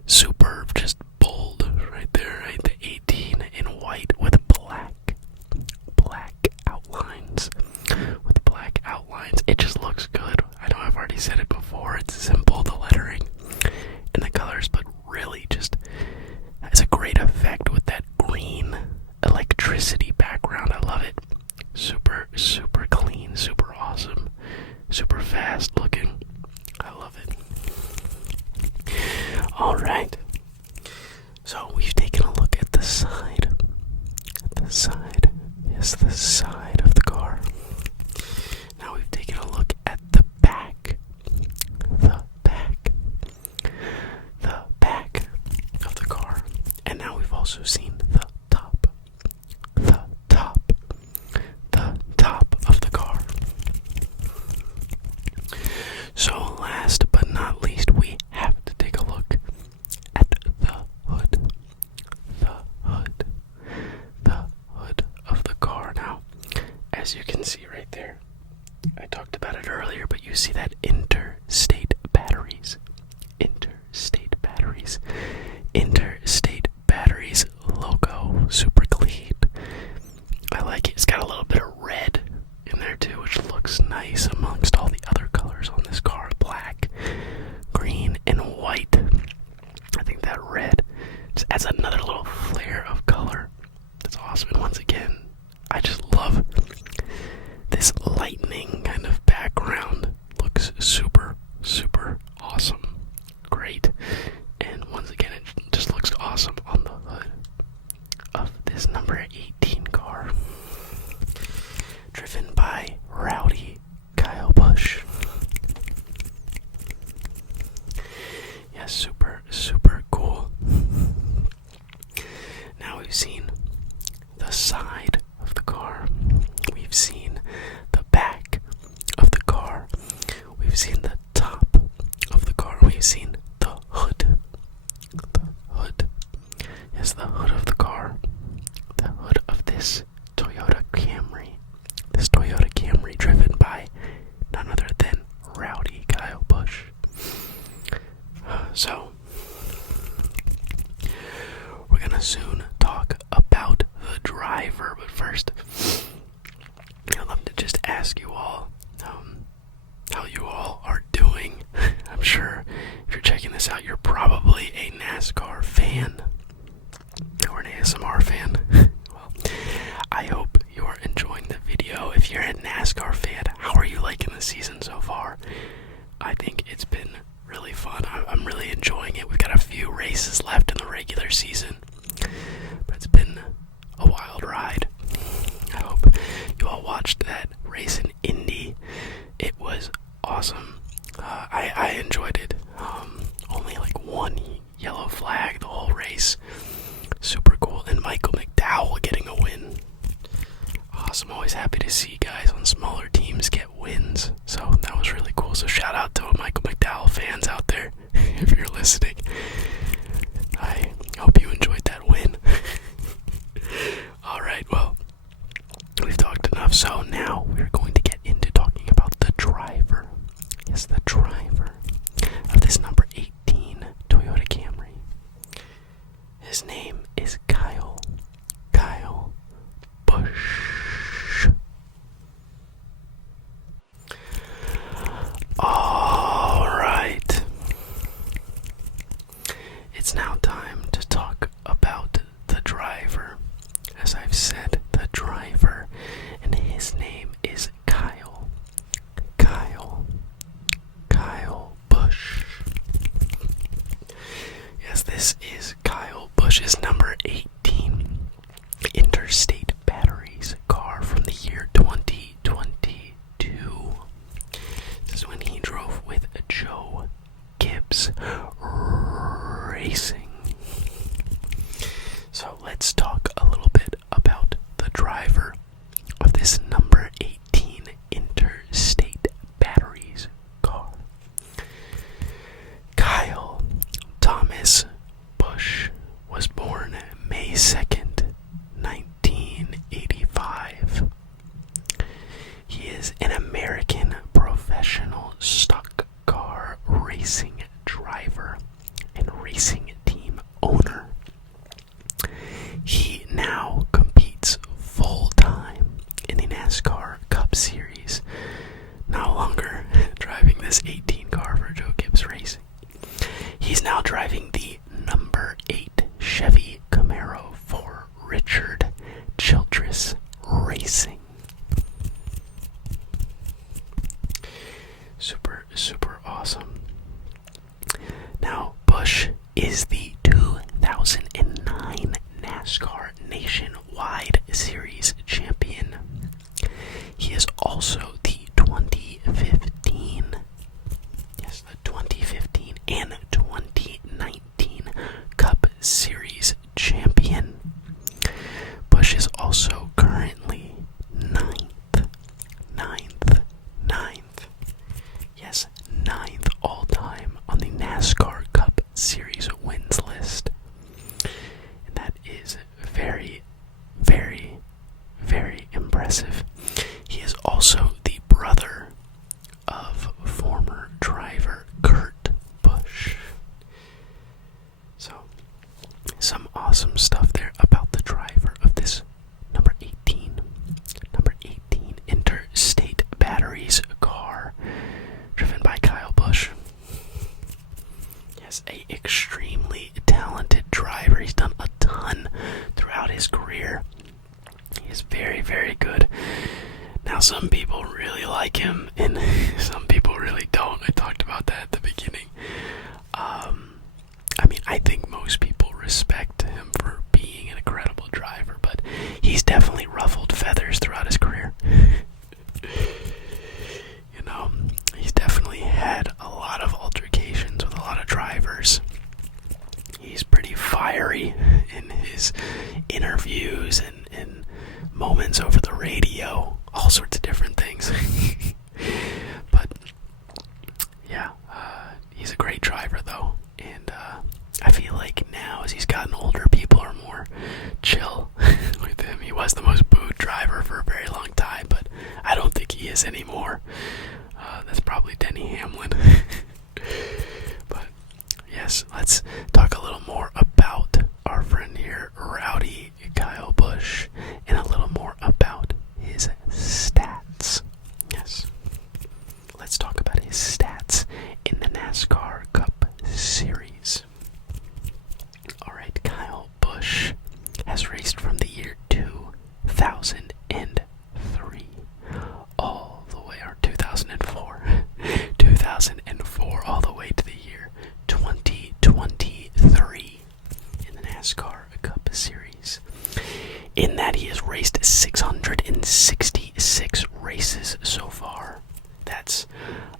Superb, just bold right there, right? The 18 in white with black outlines. With black outlines. It just looks good. I know I've already said it before. It's simple, the lettering and the colors, but really just has a great effect with that green electricity background. I love it. Super clean, super awesome, super fast looking. I love it. Alright. So we've taken a look at the side. Yes, the side of the car. Now we've taken a look at the back. The back of the car. And now we've also seen the top. The top of the car. So last but not least, we have to take a look at the hood. The hood of the car. Now, as you can see right there, I talked about it earlier, but you see that interstate batteries. Interstate batteries logo, super clean. I like it. It's got a little bit of red in there too, which looks nice amongst all the other colors on this car. Black, green, and white. I think that red just adds another little flare of color. That's awesome. And once again, I just love this lightning kind of background. Looks super awesome. Great. And once again, it just looks awesome on the hood of this number 18 car. Driven by Rowdy Kyle Busch. Yes, super cool. Now we've seen the side of the car. We've seen the back of the car. We've seen the top of the car. We've seen the hood. The hood. Yes, the hood of the car. The hood of this Toyota Camry. This Toyota Camry driven by none other than Rowdy Kyle Busch. So, we're gonna soon talk about the driver, but first, I'd love to just ask you all how you all are doing. I'm sure if you're checking this out, you're probably a NASCAR fan or an ASMR fan. Well, I hope you're enjoying the video. If you're a NASCAR fan, how are you liking the season so far? I think it's been really fun. I'm really enjoying it. We've got a few races left in the regular season, but it's been a wild ride. I hope you all watched that race in Indy. It was awesome. I enjoyed it. Only like one yellow flag the whole race. Super cool. And Michael McDowell getting a win. Awesome. Always happy to see guys on smaller teams get wins. So that was really cool. So shout out to Michael McDowell fans out there if you're listening. I hope you enjoyed that win. Alright, well, we've talked enough. So now we're going to get into talking about the driver. Yes, the driver of this number 18 Toyota Camry. His name is Kyle Busch. Alright. It's now time to talk about the driver. As I've said, the driver, and his name is Kyle Busch. Yes, this is Kyle Busch's number 18 Interstate Batteries car from the year 2022. This is when he drove with Joe Gibbs Racing. So let's talk a little bit about and racing team owner. He now competes full-time in the NASCAR Cup Series, no longer driving this 18 car for Joe Gibbs Racing. He's now driving the number 8 Chevy Camaro for Richard Childress Racing. Super, super awesome. Now, Busch is the 2009 NASCAR Nationwide Series champion. He is also the 2015 and 2019 Cup Series champion. Busch is also currently ninth all-time on the NASCAR Cup Series wins list. And that is very, very, very impressive. He is also the brother of former driver Kurt Busch. So, some awesome stuff there about the driver of this number 18 Interstate Batteries car, driven by Kyle Busch. Yes, a extremely talented driver. He's done a ton throughout his career. He is very, very good. Now, some people really like him, and some people really don't. I talked about that at the beginning. I think most people respect him for being an incredible driver, but he's definitely ruffled feathers throughout his career. He's definitely had a lot of altercations with a lot of drivers. He's pretty fiery in his interviews and moments over the radio, all sorts of different things. But yeah, he's a great driver though, and I feel like now as he's gotten older, people are more chill with him. He was the most booed driver for a very long time, but I don't think he is anymore. That's probably Denny Hamlin. But yes, let's talk a little more about our friend here, Rowdy Kyle Busch, and a little more about his stats. Yes, let's talk about his stats in the NASCAR Cup Series. Alright, Kyle Busch has raced from the year 2003 all the way, or 2004 all the way to the year 2023 in the NASCAR Cup Series. In that, he has raced 666 races so far. That's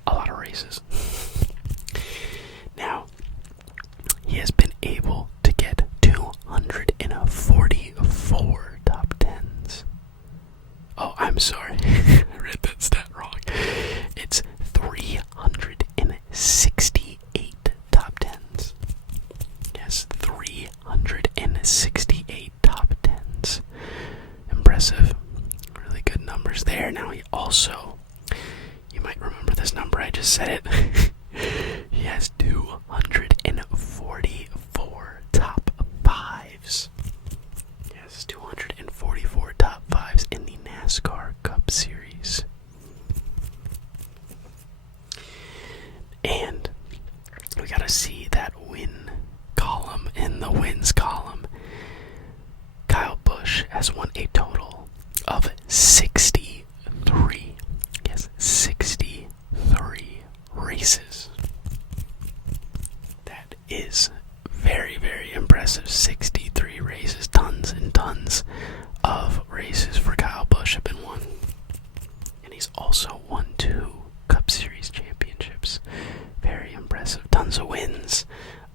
a lot of races. Now, he has been able to get 244 top 10s. Oh, I'm sorry. I read that stat wrong. It's 368 top 10s. Yes, 368 top 10s. Impressive. Really good numbers there. Now he also, you might remember this number, I just said it. He has 244 top 5s. Yes, 244 top 5s in the NASCAR Cup Series. And we gotta see that win column. In the wins column, Kyle Busch has won a total of 63. Yes, 63 races. That is very, very impressive. 63 races, tons and tons of races for Kyle Busch have been won. And he's also won 2 Cup Series championships. Very impressive. Tons of wins.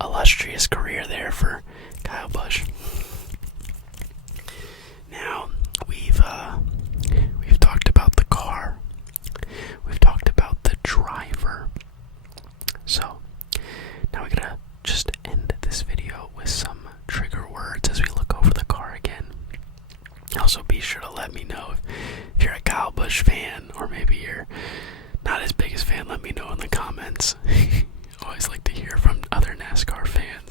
Illustrious career there for Kyle Busch. Now, we've talked about the car. We've talked about the driver. So, now we gotta just end this video with some trigger words as we look over the car again. Also, be sure to let me know if you're a Kyle Busch fan, or maybe you're not his biggest fan. Let me know in the comments. Always like to hear from other NASCAR fans.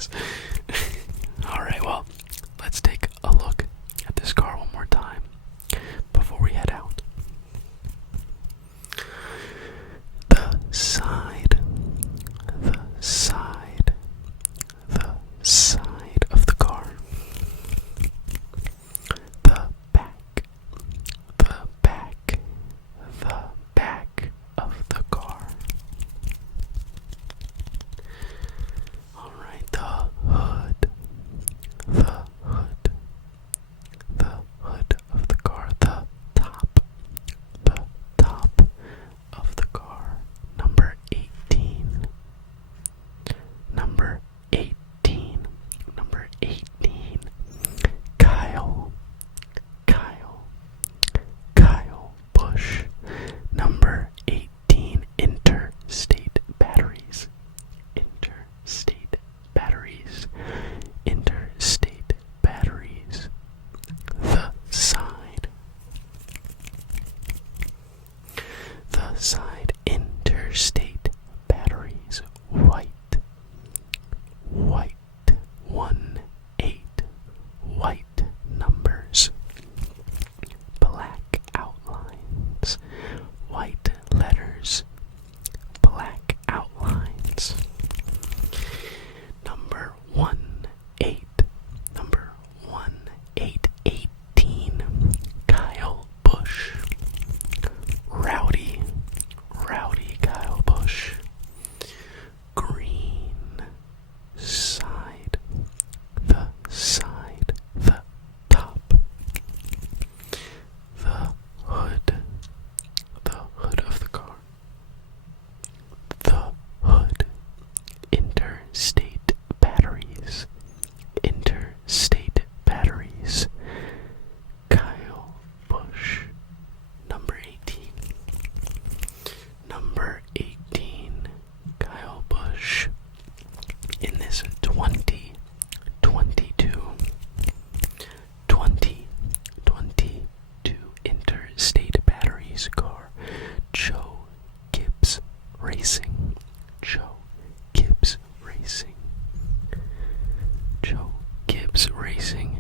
Joe Gibbs Racing,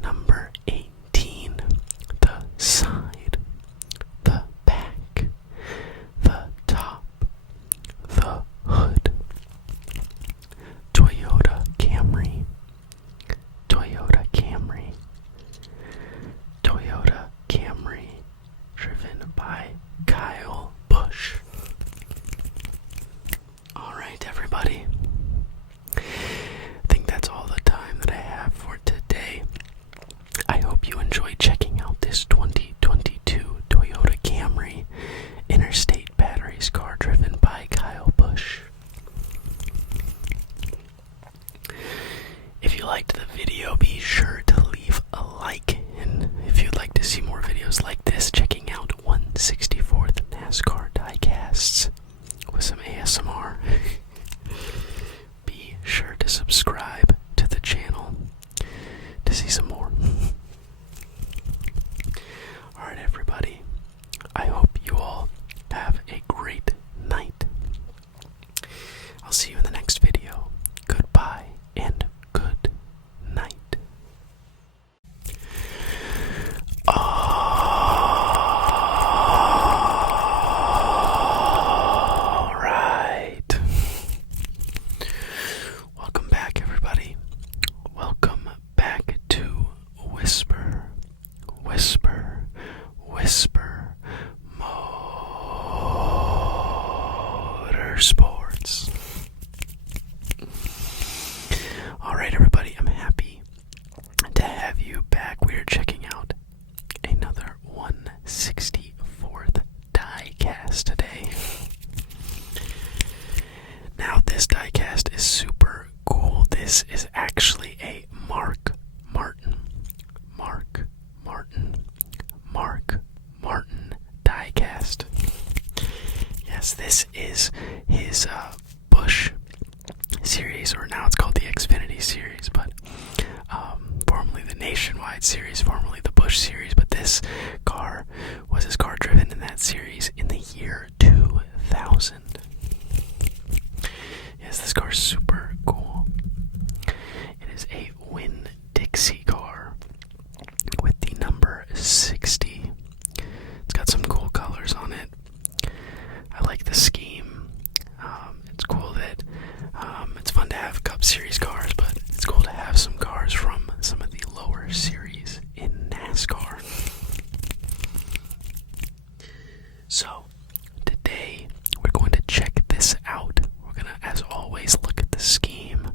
number 18. The side, the back, the top, the hood. Toyota Camry, Toyota Camry, Toyota Camry, driven by Kyle Busch. Alright, everybody. I think that's all the time that I have for today. I hope you enjoyed checking out this 2022 Toyota Camry Interstate Batteries car driven by Kyle Busch. If you liked the video, be sure to leave a like, and if you'd like to see more videos like this, checking out 164th Nascar Diecasts with some ASMR, be sure to subscribe to the channel to see some more. Alright, everybody, I hope you all have a great night. I'll see you in the next video. Goodbye and good night. Alright. Welcome back, everybody. Welcome back to Whisper, Whisper, Whisper Motorsports. Alright, everybody, I'm happy to have you back. We're checking out another 164th diecast today. Now, this diecast is super cool. This is actually a Mark Martin diecast. Yes, this is his Busch series, or now it's called the Xfinity series, but formerly the Nationwide series, formerly the Busch series, but this car was his car driven in that series in the year 2000. Yes, this car is super cool. It is a Winn-Dixie car with the number 60. It's got some cool colors on it. I like the scheme. It's cool that it's fun to have Cup Series cars, but it's cool to have some cars from some of the lower series in NASCAR. So, today we're going to check this out. We're going to, as always, look at the scheme.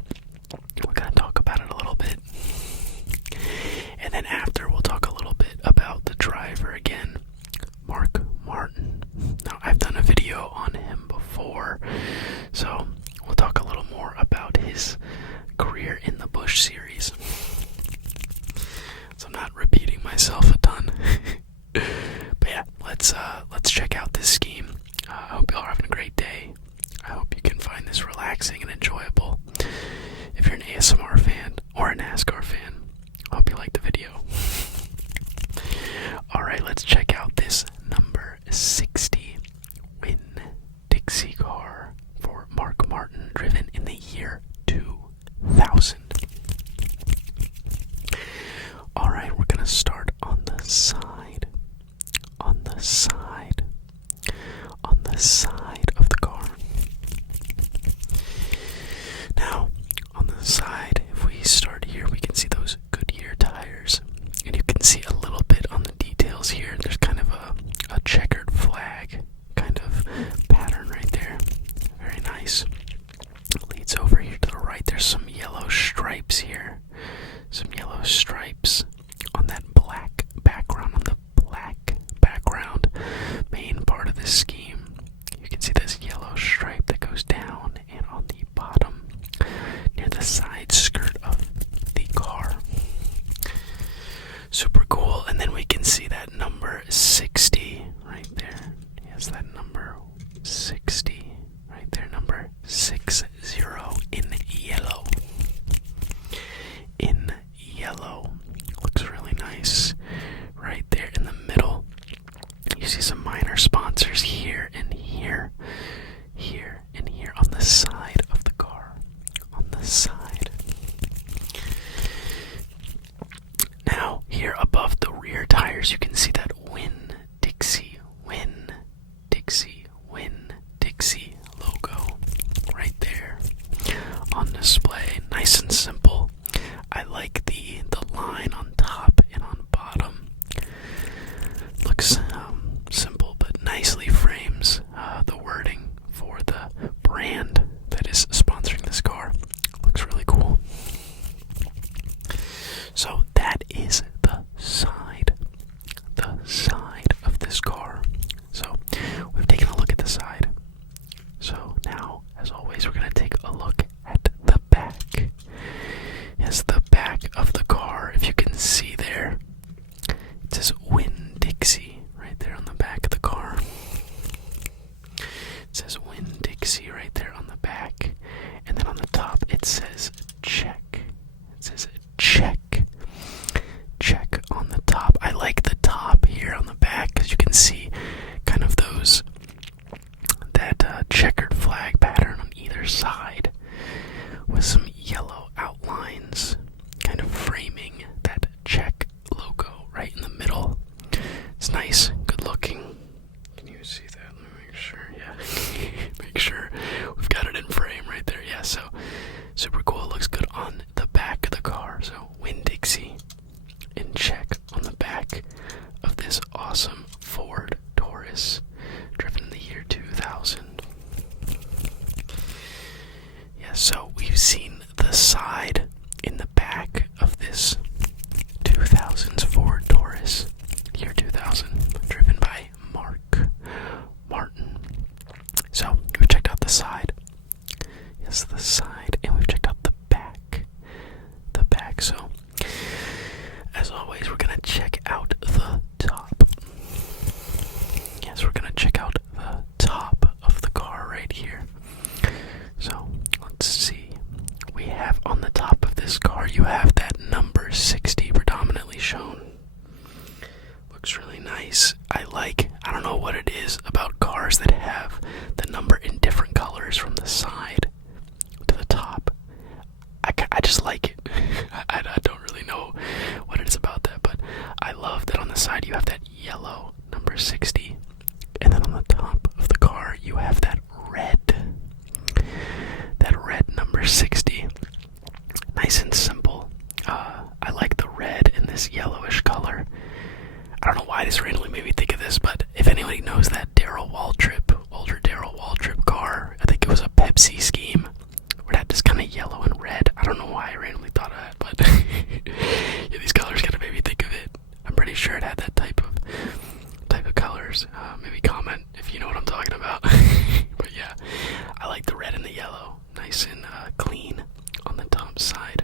We're going to talk about it a little bit. And then after, we'll talk a little bit about the driver again, Mark Martin. Now, I've done a video on him before, so we'll talk a little more about his career in the Busch series. So I'm not repeating myself a ton. But yeah, let's check out this scheme. I hope y'all are having a great day. I hope you can find this relaxing and enjoyable. If you're an ASMR fan or a NASCAR fan, I hope you like the video. Alright, let's check out this number 60 Winn-Dixie car for Mark Martin, driven in the year 2000. Alright, we're gonna start on the side. On the side of the car. Now, on the side, if we start here, we can see those Goodyear tires. And you can see a little bit on the details here. There's kind of a checkered flag kind of pattern right there. Very nice. Leads over here to the right. There's some yellow stripes here. Some yellow stripes on that black background. On the black background, main part of this scheme, you can see this yellow stripe that goes down and on the bottom near the side skirt of the car. Super cool. And then we can see that number 60 right there. Yes, that number 60 right there. Number 60 in yellow. In yellow. Looks really nice. Right there in the middle. You see some minor sponsors here and here. Here and here on the side of the car. On the side. tires, you can see that Winn-Dixie logo right there on display. Nice and simple. I like the line on top and on bottom. Looks simple, but nicely frames the wording for the brand that is sponsoring this car. Looks really cool. So that is the side of this car. So we've taken a look at the side. So now, as always, we're going to take a look at the back. Yes, the back of the car. If you can see there, it says Winn-Dixie right there on the back of the car. It says Winn-Dixie right there on the back. And then on the top, it says check. It says check. Check on the top. I like the top here on the back because you can see kind of that checkered flag pattern on either side with some yellow outlines kind of framing that check logo right in the middle. It's nice, good looking. Can you see that? Let me make sure. Yeah. Make sure we've got it in frame right there. Yeah, so super cool. It looks good on the back of the car. So Winn-Dixie in check on the back of this awesome Ford Taurus driven in the year 2000. Yeah, so we've seen the side in the back of this 2000s Ford Taurus, year 2000, driven by Mark Martin. So we've checked out the side. Yes, the side, and we've checked out the back. The back, so as always, we're gonna check out the top. Yes, we're gonna check out the top of the car right here. So, let's see. We have on the top of this car, you have that number 60 predominantly shown. Looks really nice. I don't know what it is about cars that have the number in different colors from the side to the top. I just like it. I don't really know what it is about that, but I love that on the side you have that yellow number 60, and then on the top of the car you have that red number 60. Nice and simple. I like the red in this yellowish color. I don't know why this randomly made me think of this, but if anybody knows that older Darryl Waltrip car, I think it was a Pepsi scheme, where it had this kind of yellow and red. I don't know why I randomly thought of that, but yeah, these colors kind of made me think of it. I'm pretty sure it had that type of colors. Maybe comment if you know what I'm talking about. But yeah, I like the red and the yellow. Nice and clean on the top side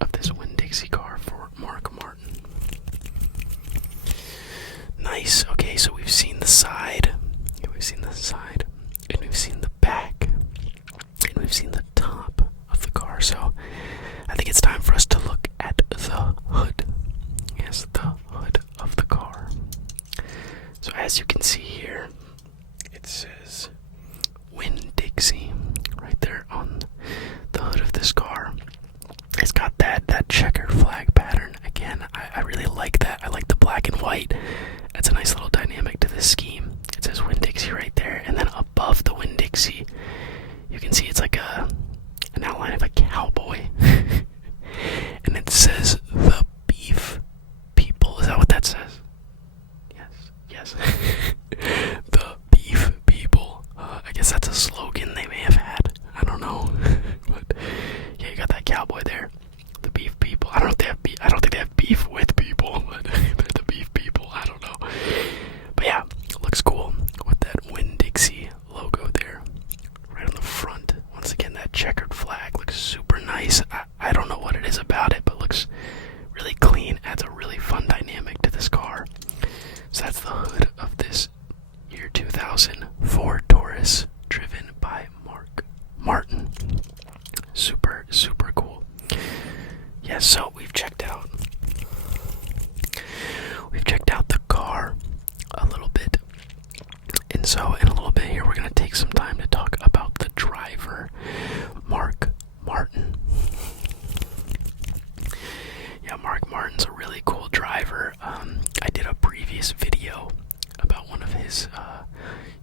of this Winn-Dixie car for Mark Martin. Nice. Okay, so we've seen the side. Yeah, we've seen the side. And we've seen the back. And we've seen the top of the car. So I think it's time for us to look at the hood. Yes, the hood of the car. So as you can see here, it says Winn-Dixie right there on the hood of this car. It's got that checkered flag pattern. Again, I really like that. I like the black and white. That's a nice little dynamic to this scheme. It says Winn-Dixie right there, and then above the Winn-Dixie, you can see it's like an outline of a cowboy. And it says the beef people. Is that what that says? Yes. The beef people. I guess that's a slogan they may have had. I don't know. But yeah, you got that cowboy there. The beef people. I don't know if they have beef. I don't think they have beef with people, but they're the beef people. I don't know. But yeah, looks cool with that Winn-Dixie logo there. Right on the front. Once again, that checkered flag looks super nice. I don't know what it is about it, but looks really clean. Adds a really fun dynamic to this car. So that's the hood of this year 2000 Ford Taurus, driven by Mark Martin. Super, super cool. Yeah, so we've checked out the car a little bit. And so in a little bit here, we're going to take some time to talk about the driver, Mark Martin. Yeah, Mark Martin's a really cool driver. I did a hilarious video about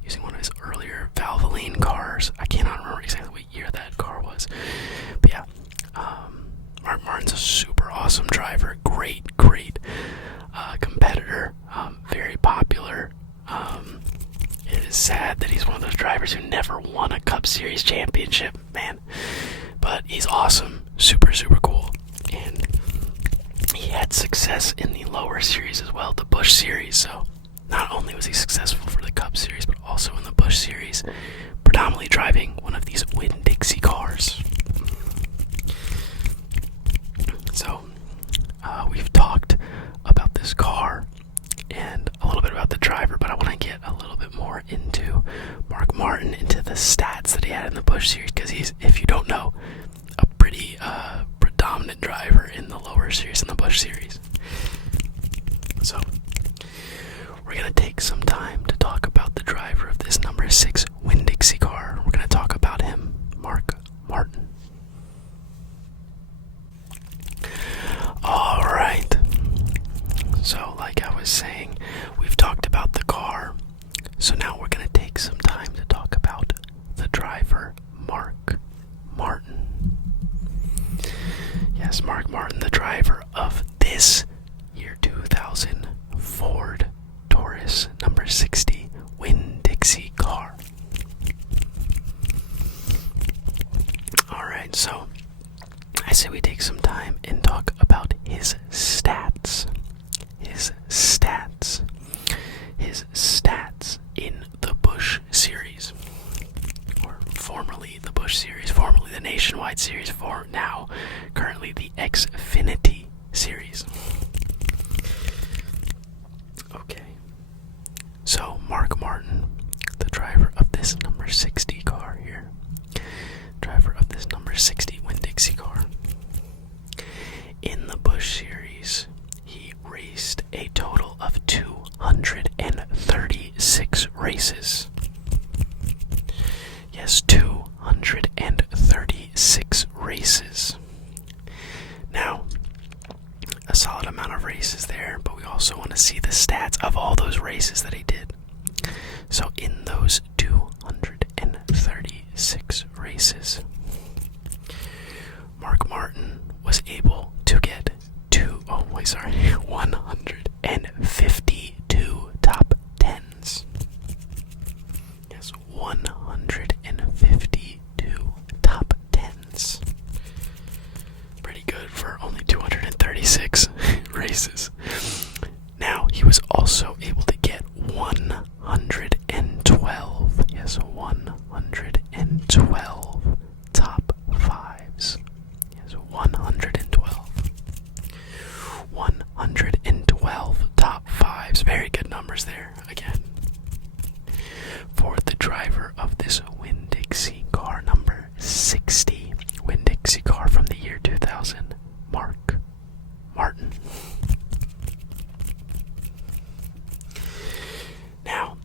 using one of his earlier Valvoline cars. I cannot remember exactly what year that car was, but yeah, Mark Martin's a super awesome driver, great competitor, very popular. It is sad that he's one of those drivers who never won a Cup Series championship, man, but he's awesome, super cool, and he had success in the lower series as well, the Busch Series. So not only was he successful for the Cup Series, but also in the Busch Series, predominantly driving one of these Winn-Dixie cars. So we've talked about this car and a little bit about the driver, but I want to get a little bit more into Mark Martin, into the stats that he had in the Busch Series, because he's, if you don't know, a pretty predominant driver in the lower series, in the Busch Series. So we're going to take some time to talk about the driver of this number 6 Winn-Dixie car. We're going to talk about him, Mark Martin. Alright, so like I was saying, we've talked about the car, so now we're going to take some time to talk about the driver, Mark Martin. Yes, Mark Martin, the driver of this year 2000 Ford Taurus number 60 Winn-Dixie car. Alright, so I say we take some time and talk about his stats. His stats in the Busch Series, or formerly the Busch Series, formerly the Nationwide Series, for now currently the Xfinity Series. Okay, so Mark Martin, the driver of this number 60 car here, driver of this number 60 Winn-Dixie car, in the Busch Series, he raced a total of 236 races. Yes, 236 races. Now, a solid amount of races there, but we also want to see the stats of all those races that he did. So in those 236 races, Mark Martin was able to get 152 top 10s. Yes, 152 top 10s. Pretty good for only 236 races. Now, he was also able to get 112. Yes, 112 top 5s. Yes, 112. 112 top 5s. Very good numbers there, again, for the driver of this Winn-Dixie car number 60. Winn-Dixie car from the year 2000, Mark Martin. Now,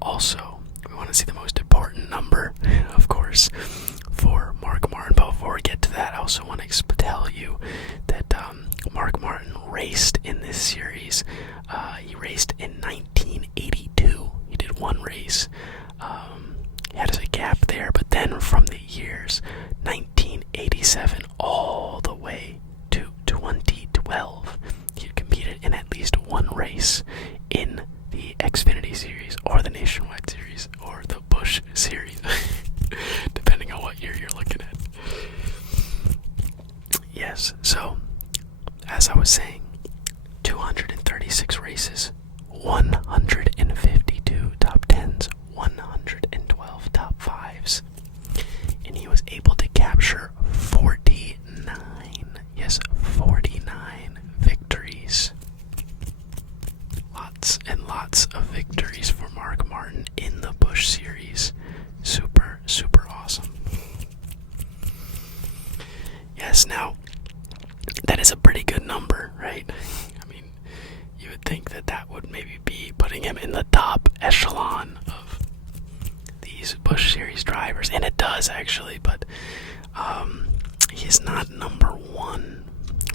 also, we want to see the most important number, of course, for Mark Martin. But before we get to that, I also want to tell you that Mark Martin raced in this series. He raced in 1982. He did one race. He had a gap there, but then from the years 1987 all the way to 2012, he competed in at least one race in the Xfinity Series, or the Nationwide Series, or the Busch Series, depending on what year you're looking at. Yes, so, as I was saying, 236 races, 152 top 10s, 112 top 5s, and he was able to capture 49, yes, 49 victories. Lots and lots of victories for Mark Martin in the Busch Series. Super awesome. Yes, now, that is a pretty good number, right? I mean, you would think that that would maybe be putting him in the top echelon of these Busch Series drivers, and it does actually, but he is not number one.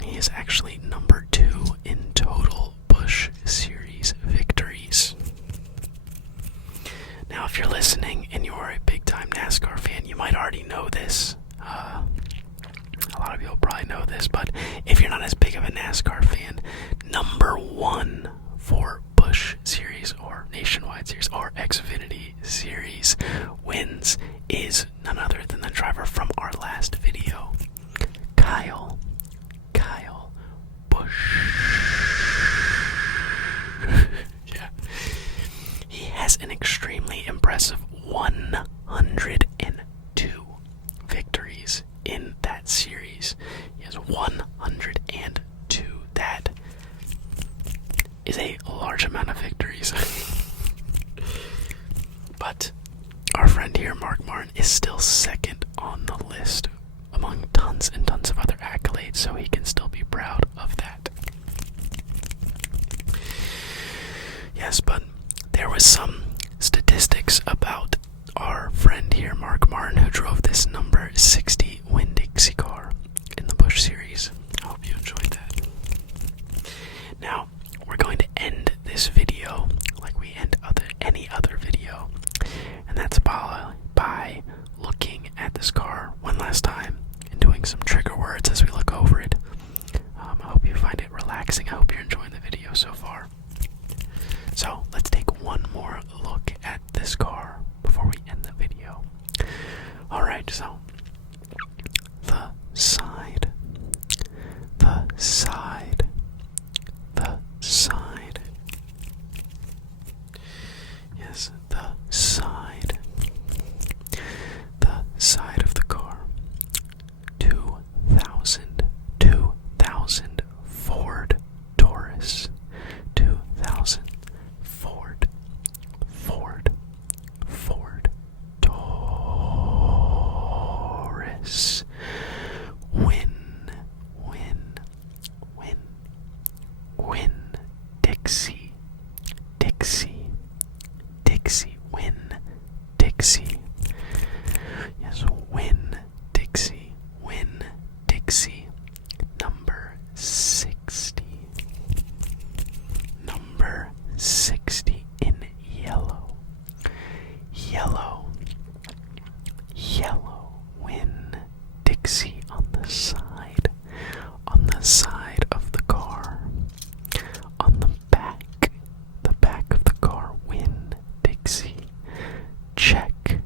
He is actually number 2 in total Busch Series victories. probably know this, but if you're not as big of a NASCAR fan, number one for Busch Series or Nationwide Series or Xfinity Series wins is none other than the driver from our last video, Kyle Busch. Yeah. He has an extremely impressive 102 victories in that series. He has 102. That is a large amount of victories. But our friend here, Mark Martin, is still second on the list among tons and tons of other accolades, so he can still be proud of that. Yes, but there was some statistics about our friend here, Mark Martin, who drove this number 60 Winn-Dixie car in the Busch Series. I hope you enjoyed that. Now, we're going to end this video like we end any other video, and that's by looking at this car one last time and doing some trigger words as we look over it. I hope you find it relaxing. I hope you're enjoying the video so far. So let's take one more look at this car before we end the video. Alright, so the side, the side, the side. Yes, the side of the car. 2000 Ford Taurus. 2000 Ford Taurus. Win Dixie, win Dixie. Yes, win Dixie, number 60. Number 60 in yellow, win Dixie on the side of the car. On the back of the car, win Dixie. Check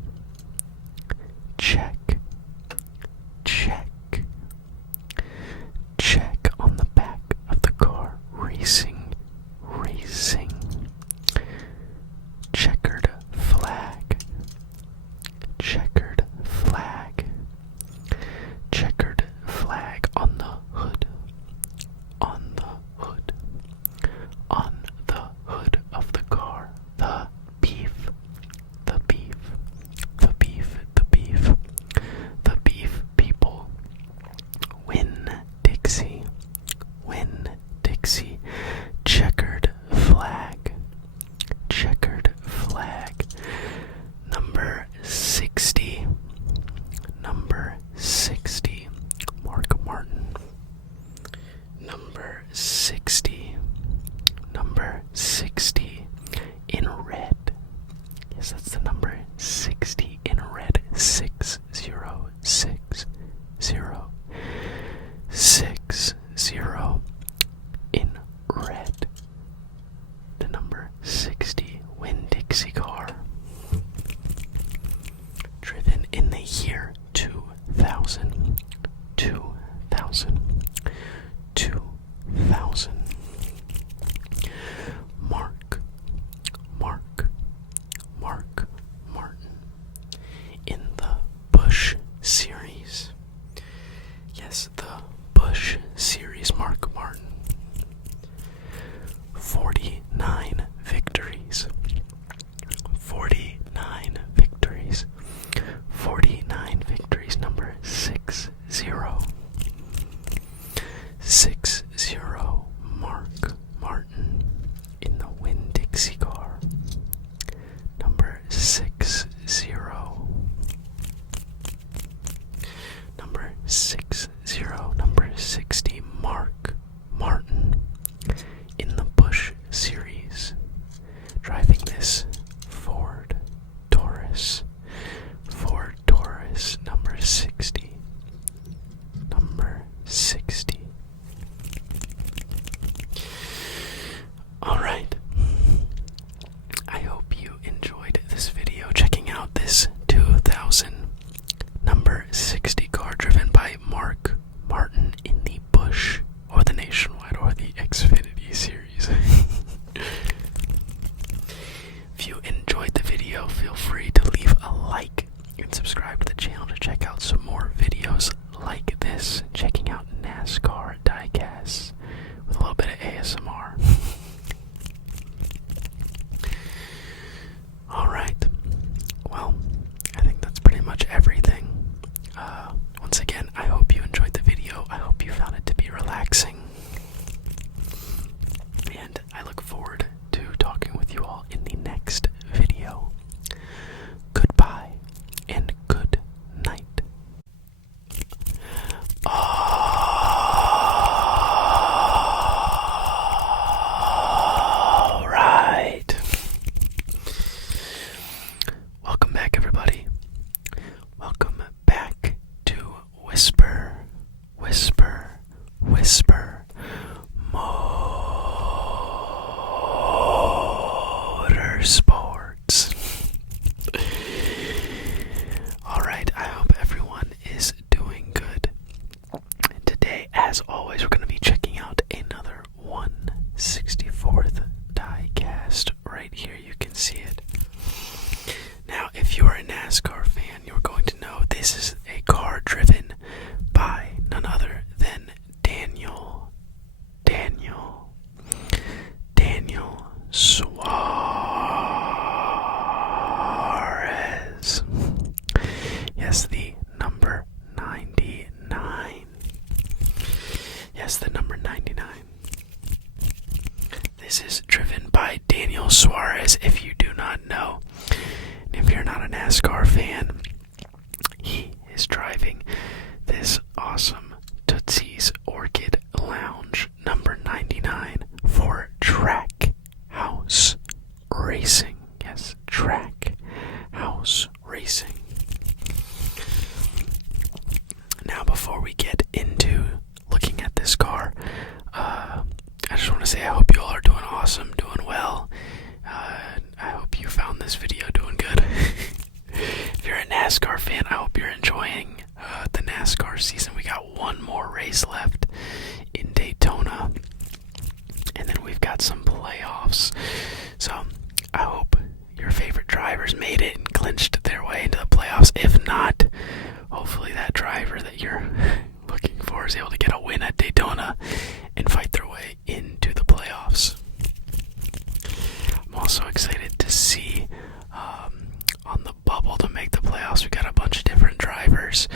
on the back of the car, racing. Checkered flag on the hood of the car. The beef people. Win Dixie, checkered flag, number 60, Mark Martin, number 60 in red. Yes, that's the number 60 in red. 60 in red. The number 60 Winn-Dixie car, driven in the year 2000. Mark Martin in the Busch Series. Yes, the Busch Series, Mark Martin. 49 victories. 49 victories, number 60. 60 Mark Martin in the Winn-Dixie car. Number 60. Number 60 Mark Martin in the Busch Series, driving this Ford Taurus, number 60. Yes, the number 99. This is driven by Daniel Suarez, if you do not know. If you're not a NASCAR fan, he is driving this awesome Tootsie's Orchid Lounge number 99 for Track House Racing. Yes, Track House Racing. Now, before we get into looking at this car, I just want to say I hope you all are doing awesome, doing well. I hope you found this video doing good. If you're a NASCAR fan, I hope you're enjoying the NASCAR season. We got one more race left in Daytona, and then we've got some playoffs. So I hope your favorite drivers made it and clinched their way into the playoffs. If not, hopefully that driver that you're looking for is able to get a win at Daytona and fight their way into the playoffs. I'm also excited to see on the bubble to make the playoffs. We got a bunch of different drivers.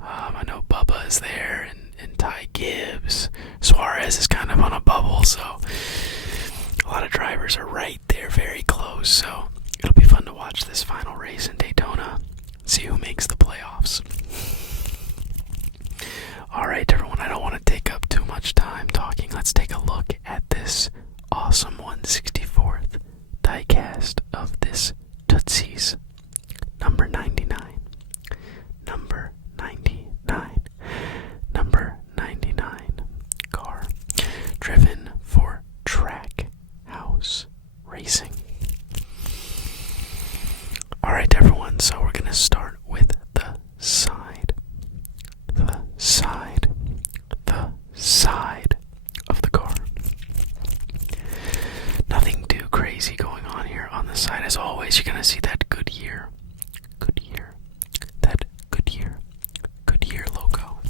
I know Bubba is there and Ty Gibbs. Suarez is kind of on a bubble, so a lot of drivers are right there, very close. So it'll be fun to watch this final race in Daytona, see who makes the playoffs. Alright everyone, I don't want to take up too much time talking. Let's take a look at this awesome 1/64th diecast of this Tootsie's number 99. Number 99. Number 99 car. Driven for Track House Racing. Alright everyone, so we're going to start with the side. The side of the car. Nothing too crazy going on here on the side. As always, you're going to see that Goodyear logo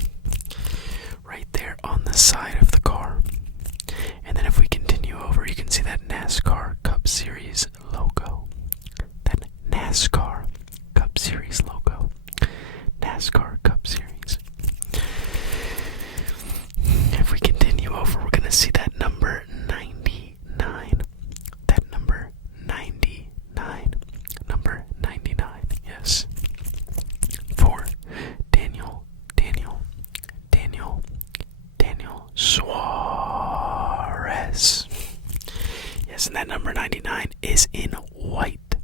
right there on the side of the car. And then if we continue over, you can see that NASCAR Cup Series logo. That NASCAR Cup Series logo. NASCAR Cup Series. If we continue over, we're going to see that number 99. That number 99. Number 99, yes. For Daniel Suarez. Yes, and that number 99 is in white.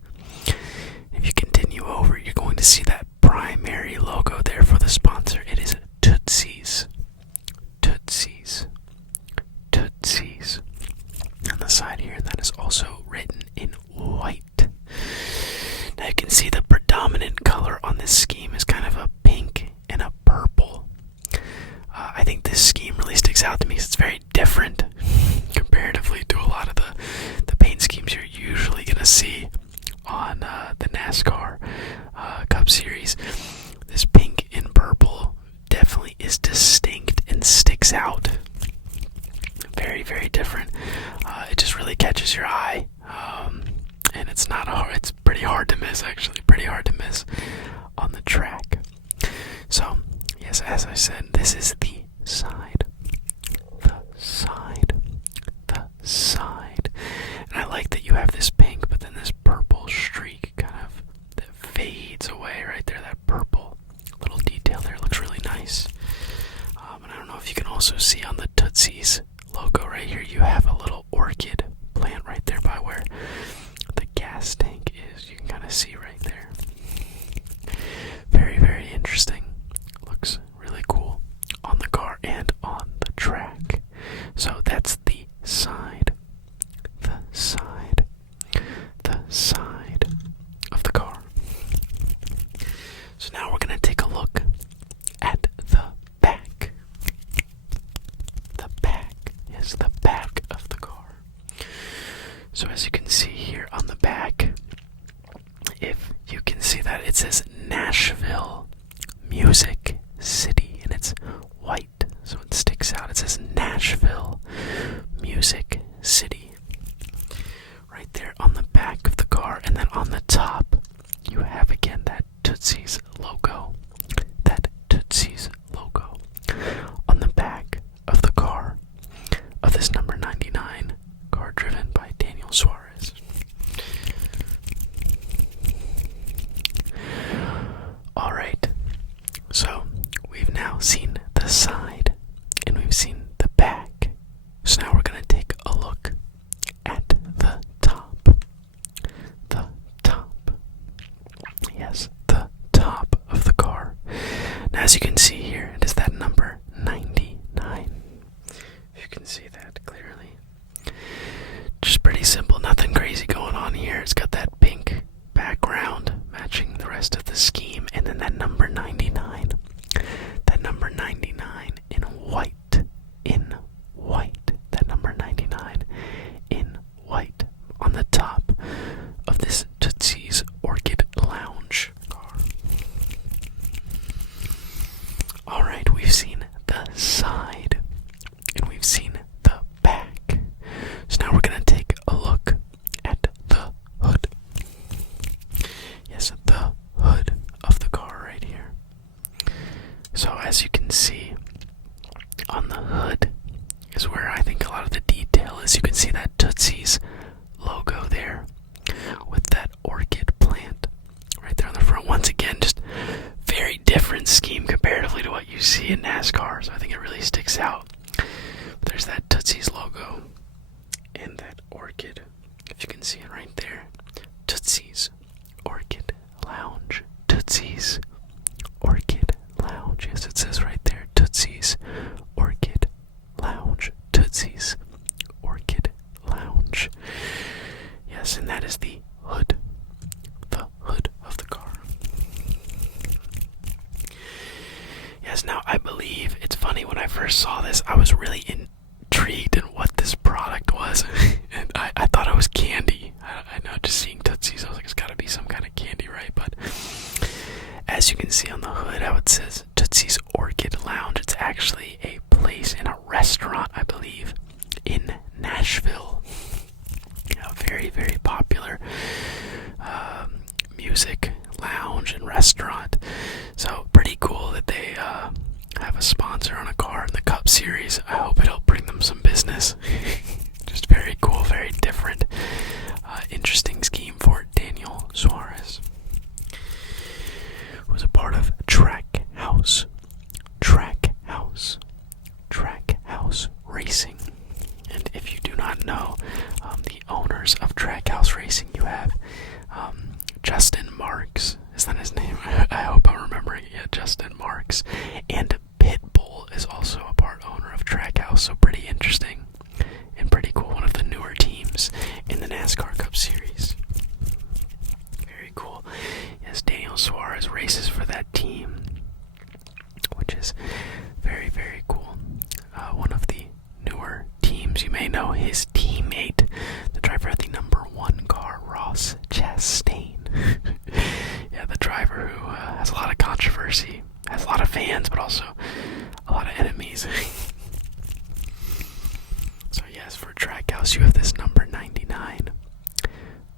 If you continue over, you're going to see that primary logo there for the sponsor. It is Tootsie's. On the side here, and that is also written in white. Now you can see the predominant color on this scheme is kind of a pink and a purple. I think this scheme really sticks out to me because it's very different comparatively to a lot of the paint schemes you're usually going to see on the NASCAR Cup Series. This pink and purple definitely is distinct and sticks out. Very, very different. It just really catches your eye, and it's pretty hard to miss, actually, pretty hard to miss on the track. So, yes, as I said, this is the side. And I like that you have this pink, but then this purple streak kind of that fades away right there. That purple little detail there looks really nice. And I don't know if you can also see on the Tootsie's logo right here, you have a little orchid plant right there by where the gas tank is. You can kind of see right there. Very, very interesting. Looks really cool on the car and on the track. So that's the side. The side of the car. So now we're going to take a look at the back. The back of the car. So as you can see here on the back, if you can see that, it says Nashville Music City, and it's white, so it sticks out. It says Nashville Music City right there on the back of the car. And then on the top, you have again that Tootsie's logo. On the back of the car. can see that clearly. Just pretty simple, nothing crazy going on here. It's got that pink background matching the rest of the scheme, and then that number 99. That number 99 in white. That number 99 in white on the top of this Tootsie's Orchid Lounge car. Alright, we've seen the side and we've seen the back. So now we're going to take a look at the hood. Yes, the hood of the car right here. So as you can see, on the hood is where I think a lot of the detail is. You can see that Tootsie's logo there with that orchid plant right there on the front. Once again, just very different scheme comparatively to what you see in NASCAR, so I think it really sticks out. But there's that Tootsie's logo and that orchid, if you can see it right there. Tootsie's Orchid Lounge. Tootsie's Orchid Lounge. Yes, it says right there, Tootsie's Orchid Lounge. Tootsie's Orchid Lounge. Yes, and that is the hood. The hood of the car. Yes, now I believe, it's funny, when I first saw this, I was really intrigued in what this product was. And I thought it was candy. I know, just seeing Tootsie's, I was like, it's gotta be some kind of candy, right? But as you can see on the hood, how it says Tootsie's Orchid Lounge, it's actually a place in a restaurant, I believe, in Nashville. Very, very popular music lounge and restaurant. So pretty cool that they have a sponsor on a car in the Cup Series. I hope it'll bring them some business. Just very cool, very different, interesting scheme for Daniel Suarez, who was a part of Trackhouse Racing. And if you do not know, the owners of Trackhouse Racing, you have Justin Marks. Is that his name? I hope I'm remembering it. Yeah, Justin Marks. And Pitbull is also a part owner of Trackhouse, so pretty interesting and pretty cool. One of the newer teams in the NASCAR Cup Series. Very cool. Yes, Daniel Suarez races for that team, which is very, very cool. One of the newer teams. You may know his teammate, the driver of the number 1 car, Ross Chastain. Yeah, the driver who has a lot of controversy, has a lot of fans, but also a lot of enemies. So yes, for Trackhouse, you have this number 99,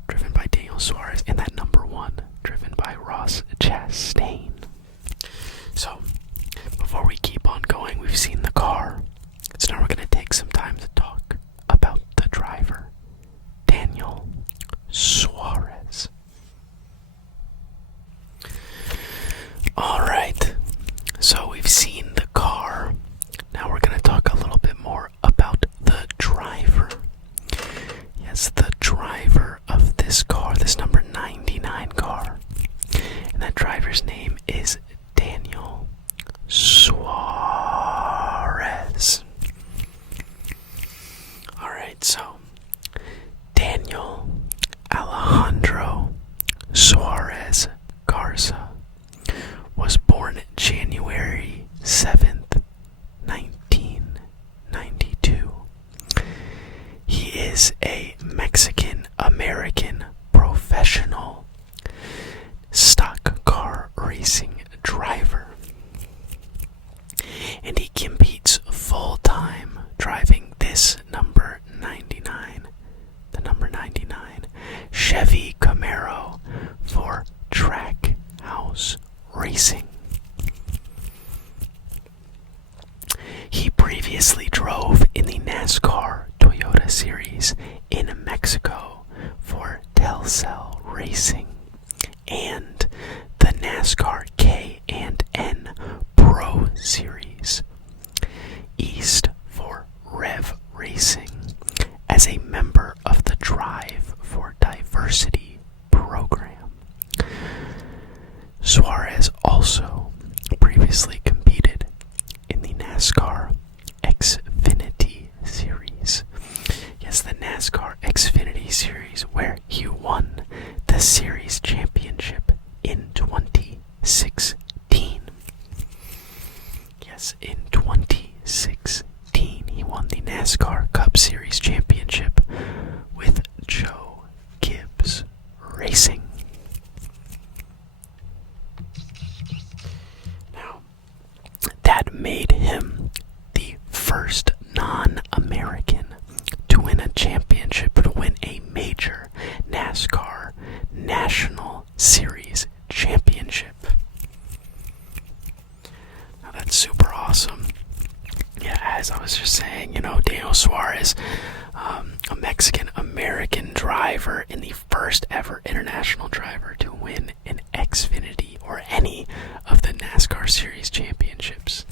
driven by Daniel Suarez, and that number 1, driven by Ross Chastain. So, before we keep on going, we've seen the car. So now we're going to take some time to talk about the driver, Daniel Suarez. Alright, so we've seen the car. Now we're going to talk a little bit more about the driver. Yes, the driver of this car, this number 99 car. And that driver's name is Daniel Suarez. Alright, so Daniel Alejandro Suarez Garza was born January 7th, 1992. He is a Mexican-American professional stock car racing driver. And he competes full-time driving this number 99, the number 99 Chevy Camaro for Trackhouse Racing. He previously drove in the NASCAR Toyota Series in Mexico for Telcel Racing and the NASCAR K&N Pro Series East for Rev Racing as a member of the Drive for Diversity program. Suarez also previously competed in the NASCAR Xfinity won the NASCAR Cup Series championship with Joe Gibbs Racing. Now, that made him the first non-American to win a championship, to win a major NASCAR National Series championship. Now that's super awesome. Yeah, as I was just saying, Daniel Suarez, a Mexican-American driver and the first ever international driver to win an Xfinity or any of the NASCAR Series championships.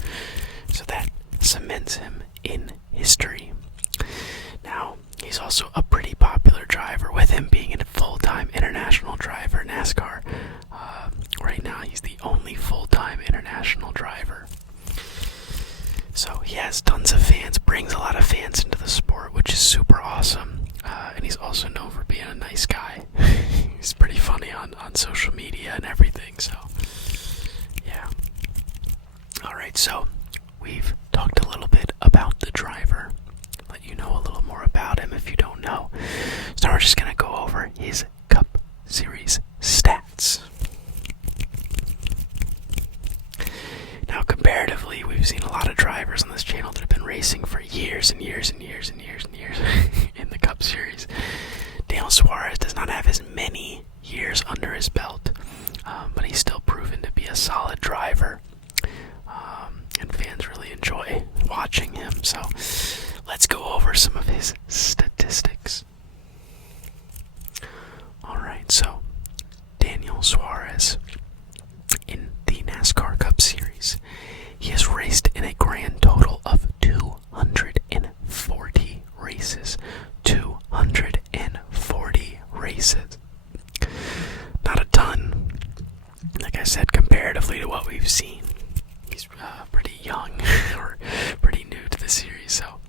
So that cements him in history. Now, he's also a pretty popular driver, with him being a full-time international driver in NASCAR. Right now, he's the only full-time international driver. So he has tons of fans, brings a lot of fans into the sport, which is super awesome. And he's also known for being a nice guy. He's pretty funny on social media and everything, so yeah. Alright, so we've talked a little bit about the driver. Let you know a little more about him if you don't know. So now we're just going to go over his Cup Series stats. Now, comparatively, we've seen a lot of drivers on this channel that have been racing for years and years and years and years and years in the Cup Series. Daniel Suarez does not have as many years under his belt, but he's still proven to be a solid driver, and fans really enjoy watching him. So let's go over some of his statistics. Alright, so Daniel Suarez, in the NASCAR Cup Series, he has raced in a grand total of 240 races. 240 races. Not a ton. Like I said, comparatively to what we've seen, he's pretty young, or pretty new to the series. So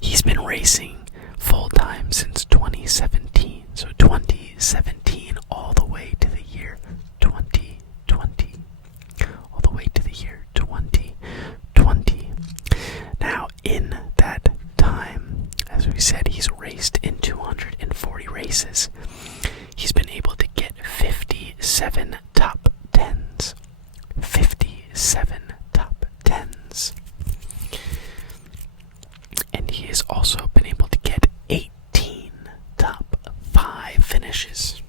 he's been racing full-time since 2017. So 2017 all the way to the year 2020. All the way to the year 2020. Now, in that time, as we said, he's raced in 240 races. He's been able to get 57 top 10s. 57 top 10s. And he has also been able to get 18 top 5 finishes.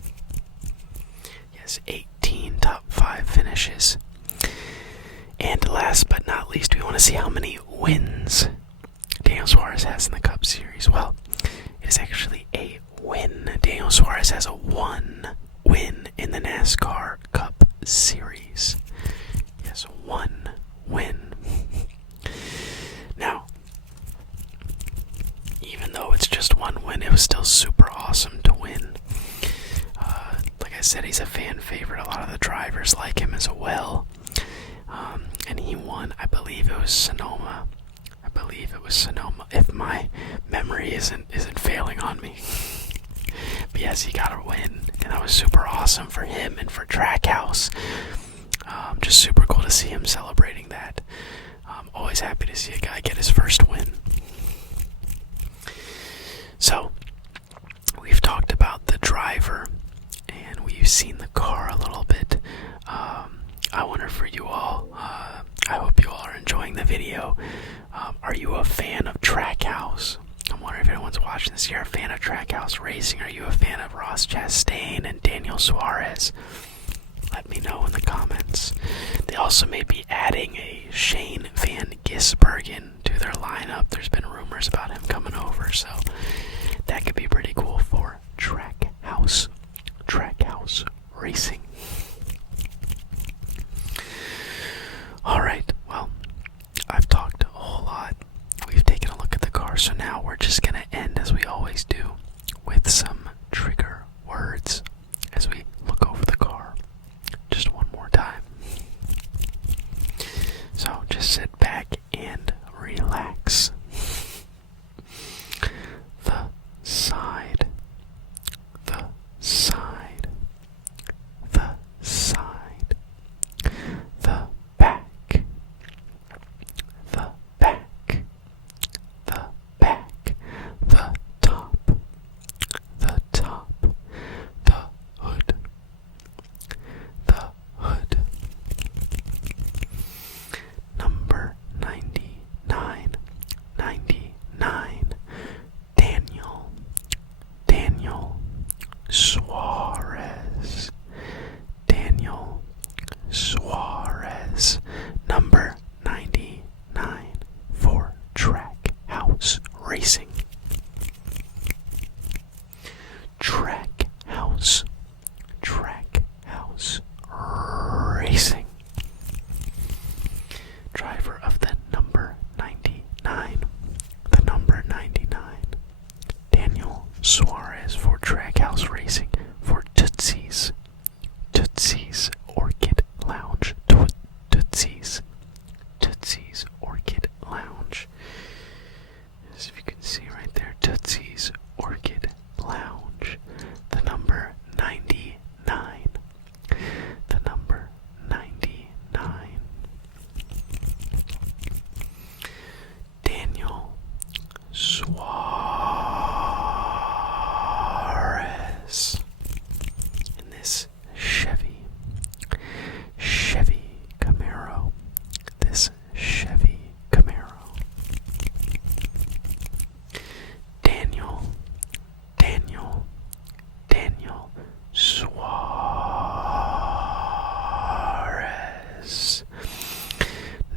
Yes, 18 top 5 finishes. And last but not least, we want to see how many wins Daniel Suarez has in the Cup Series. Well, it is actually a win. Daniel Suarez has a 1 win in the NASCAR Cup Series. Yes, 1 win. Now, even though it's just 1 win, it was still super awesome to win. Like I said, he's a fan favorite. A lot of the drivers like him as well. And he won, I believe it was Sonoma. If my memory isn't failing on me. But yes, he got a win, and that was super awesome for him and for Trackhouse. Just super cool to see him celebrating that. Always happy to see a guy get his first win. So, we've talked about the driver, and we've seen the car a little bit. I wonder for you all, I hope you all are enjoying the video. Are you a fan of Trackhouse? I'm wondering if anyone's watching this. You're a fan of Trackhouse Racing. Are you a fan of Ross Chastain and Daniel Suarez? Let me know in the comments. They also may be adding a Shane Van Gisbergen to their lineup. There's been rumors about him coming over, so that could be pretty cool for Trackhouse Racing. Alright, well, I've talked a whole lot. We've taken a look at the car, so now we're just going to end, as we always do, with some trigger words as we look over the car just one more time. So just sit back and relax. The side, the side, the side, the back, the back, the back, Suarez for Trackhouse Racing, for Tootsie's Orchid Lounge, Tootsie's Orchid Lounge. As if you can see right there, Tootsie's Orchid Lounge. The number 99. The number 99. Daniel Suarez in this Chevy Camaro. This Chevy Camaro. Daniel Suarez.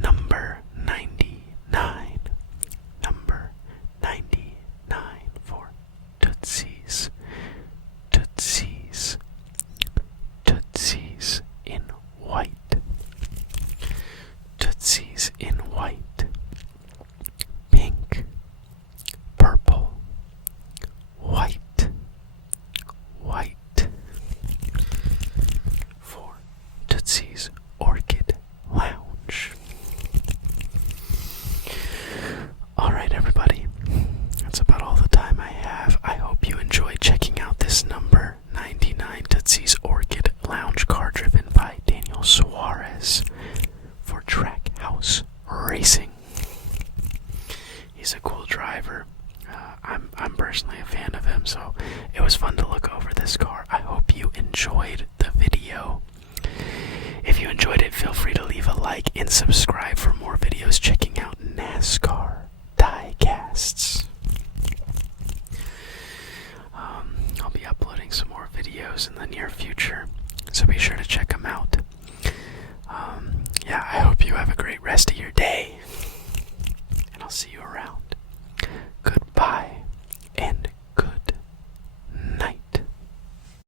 Number 99. Number 99 for Tootsie's in white. Tootsie's in white. Pink. Purple. White. For Tootsie's Orchid Lounge. Alright, everybody. That's about all the time I have. I hope you enjoyed checking out this number 99 Tootsie's Orchid Lounge car driven by Daniel Suarez for Trackhouse Racing. He's a cool driver. I'm personally a fan of him, so it was fun to look over this car. I hope you enjoyed the video. If you enjoyed it, feel free to leave a like and subscribe for more videos checking out Nascar Diecasts. I'll be uploading some more videos in the near future, so be sure to check them out. I hope you have a great rest of your day, and I'll see you around.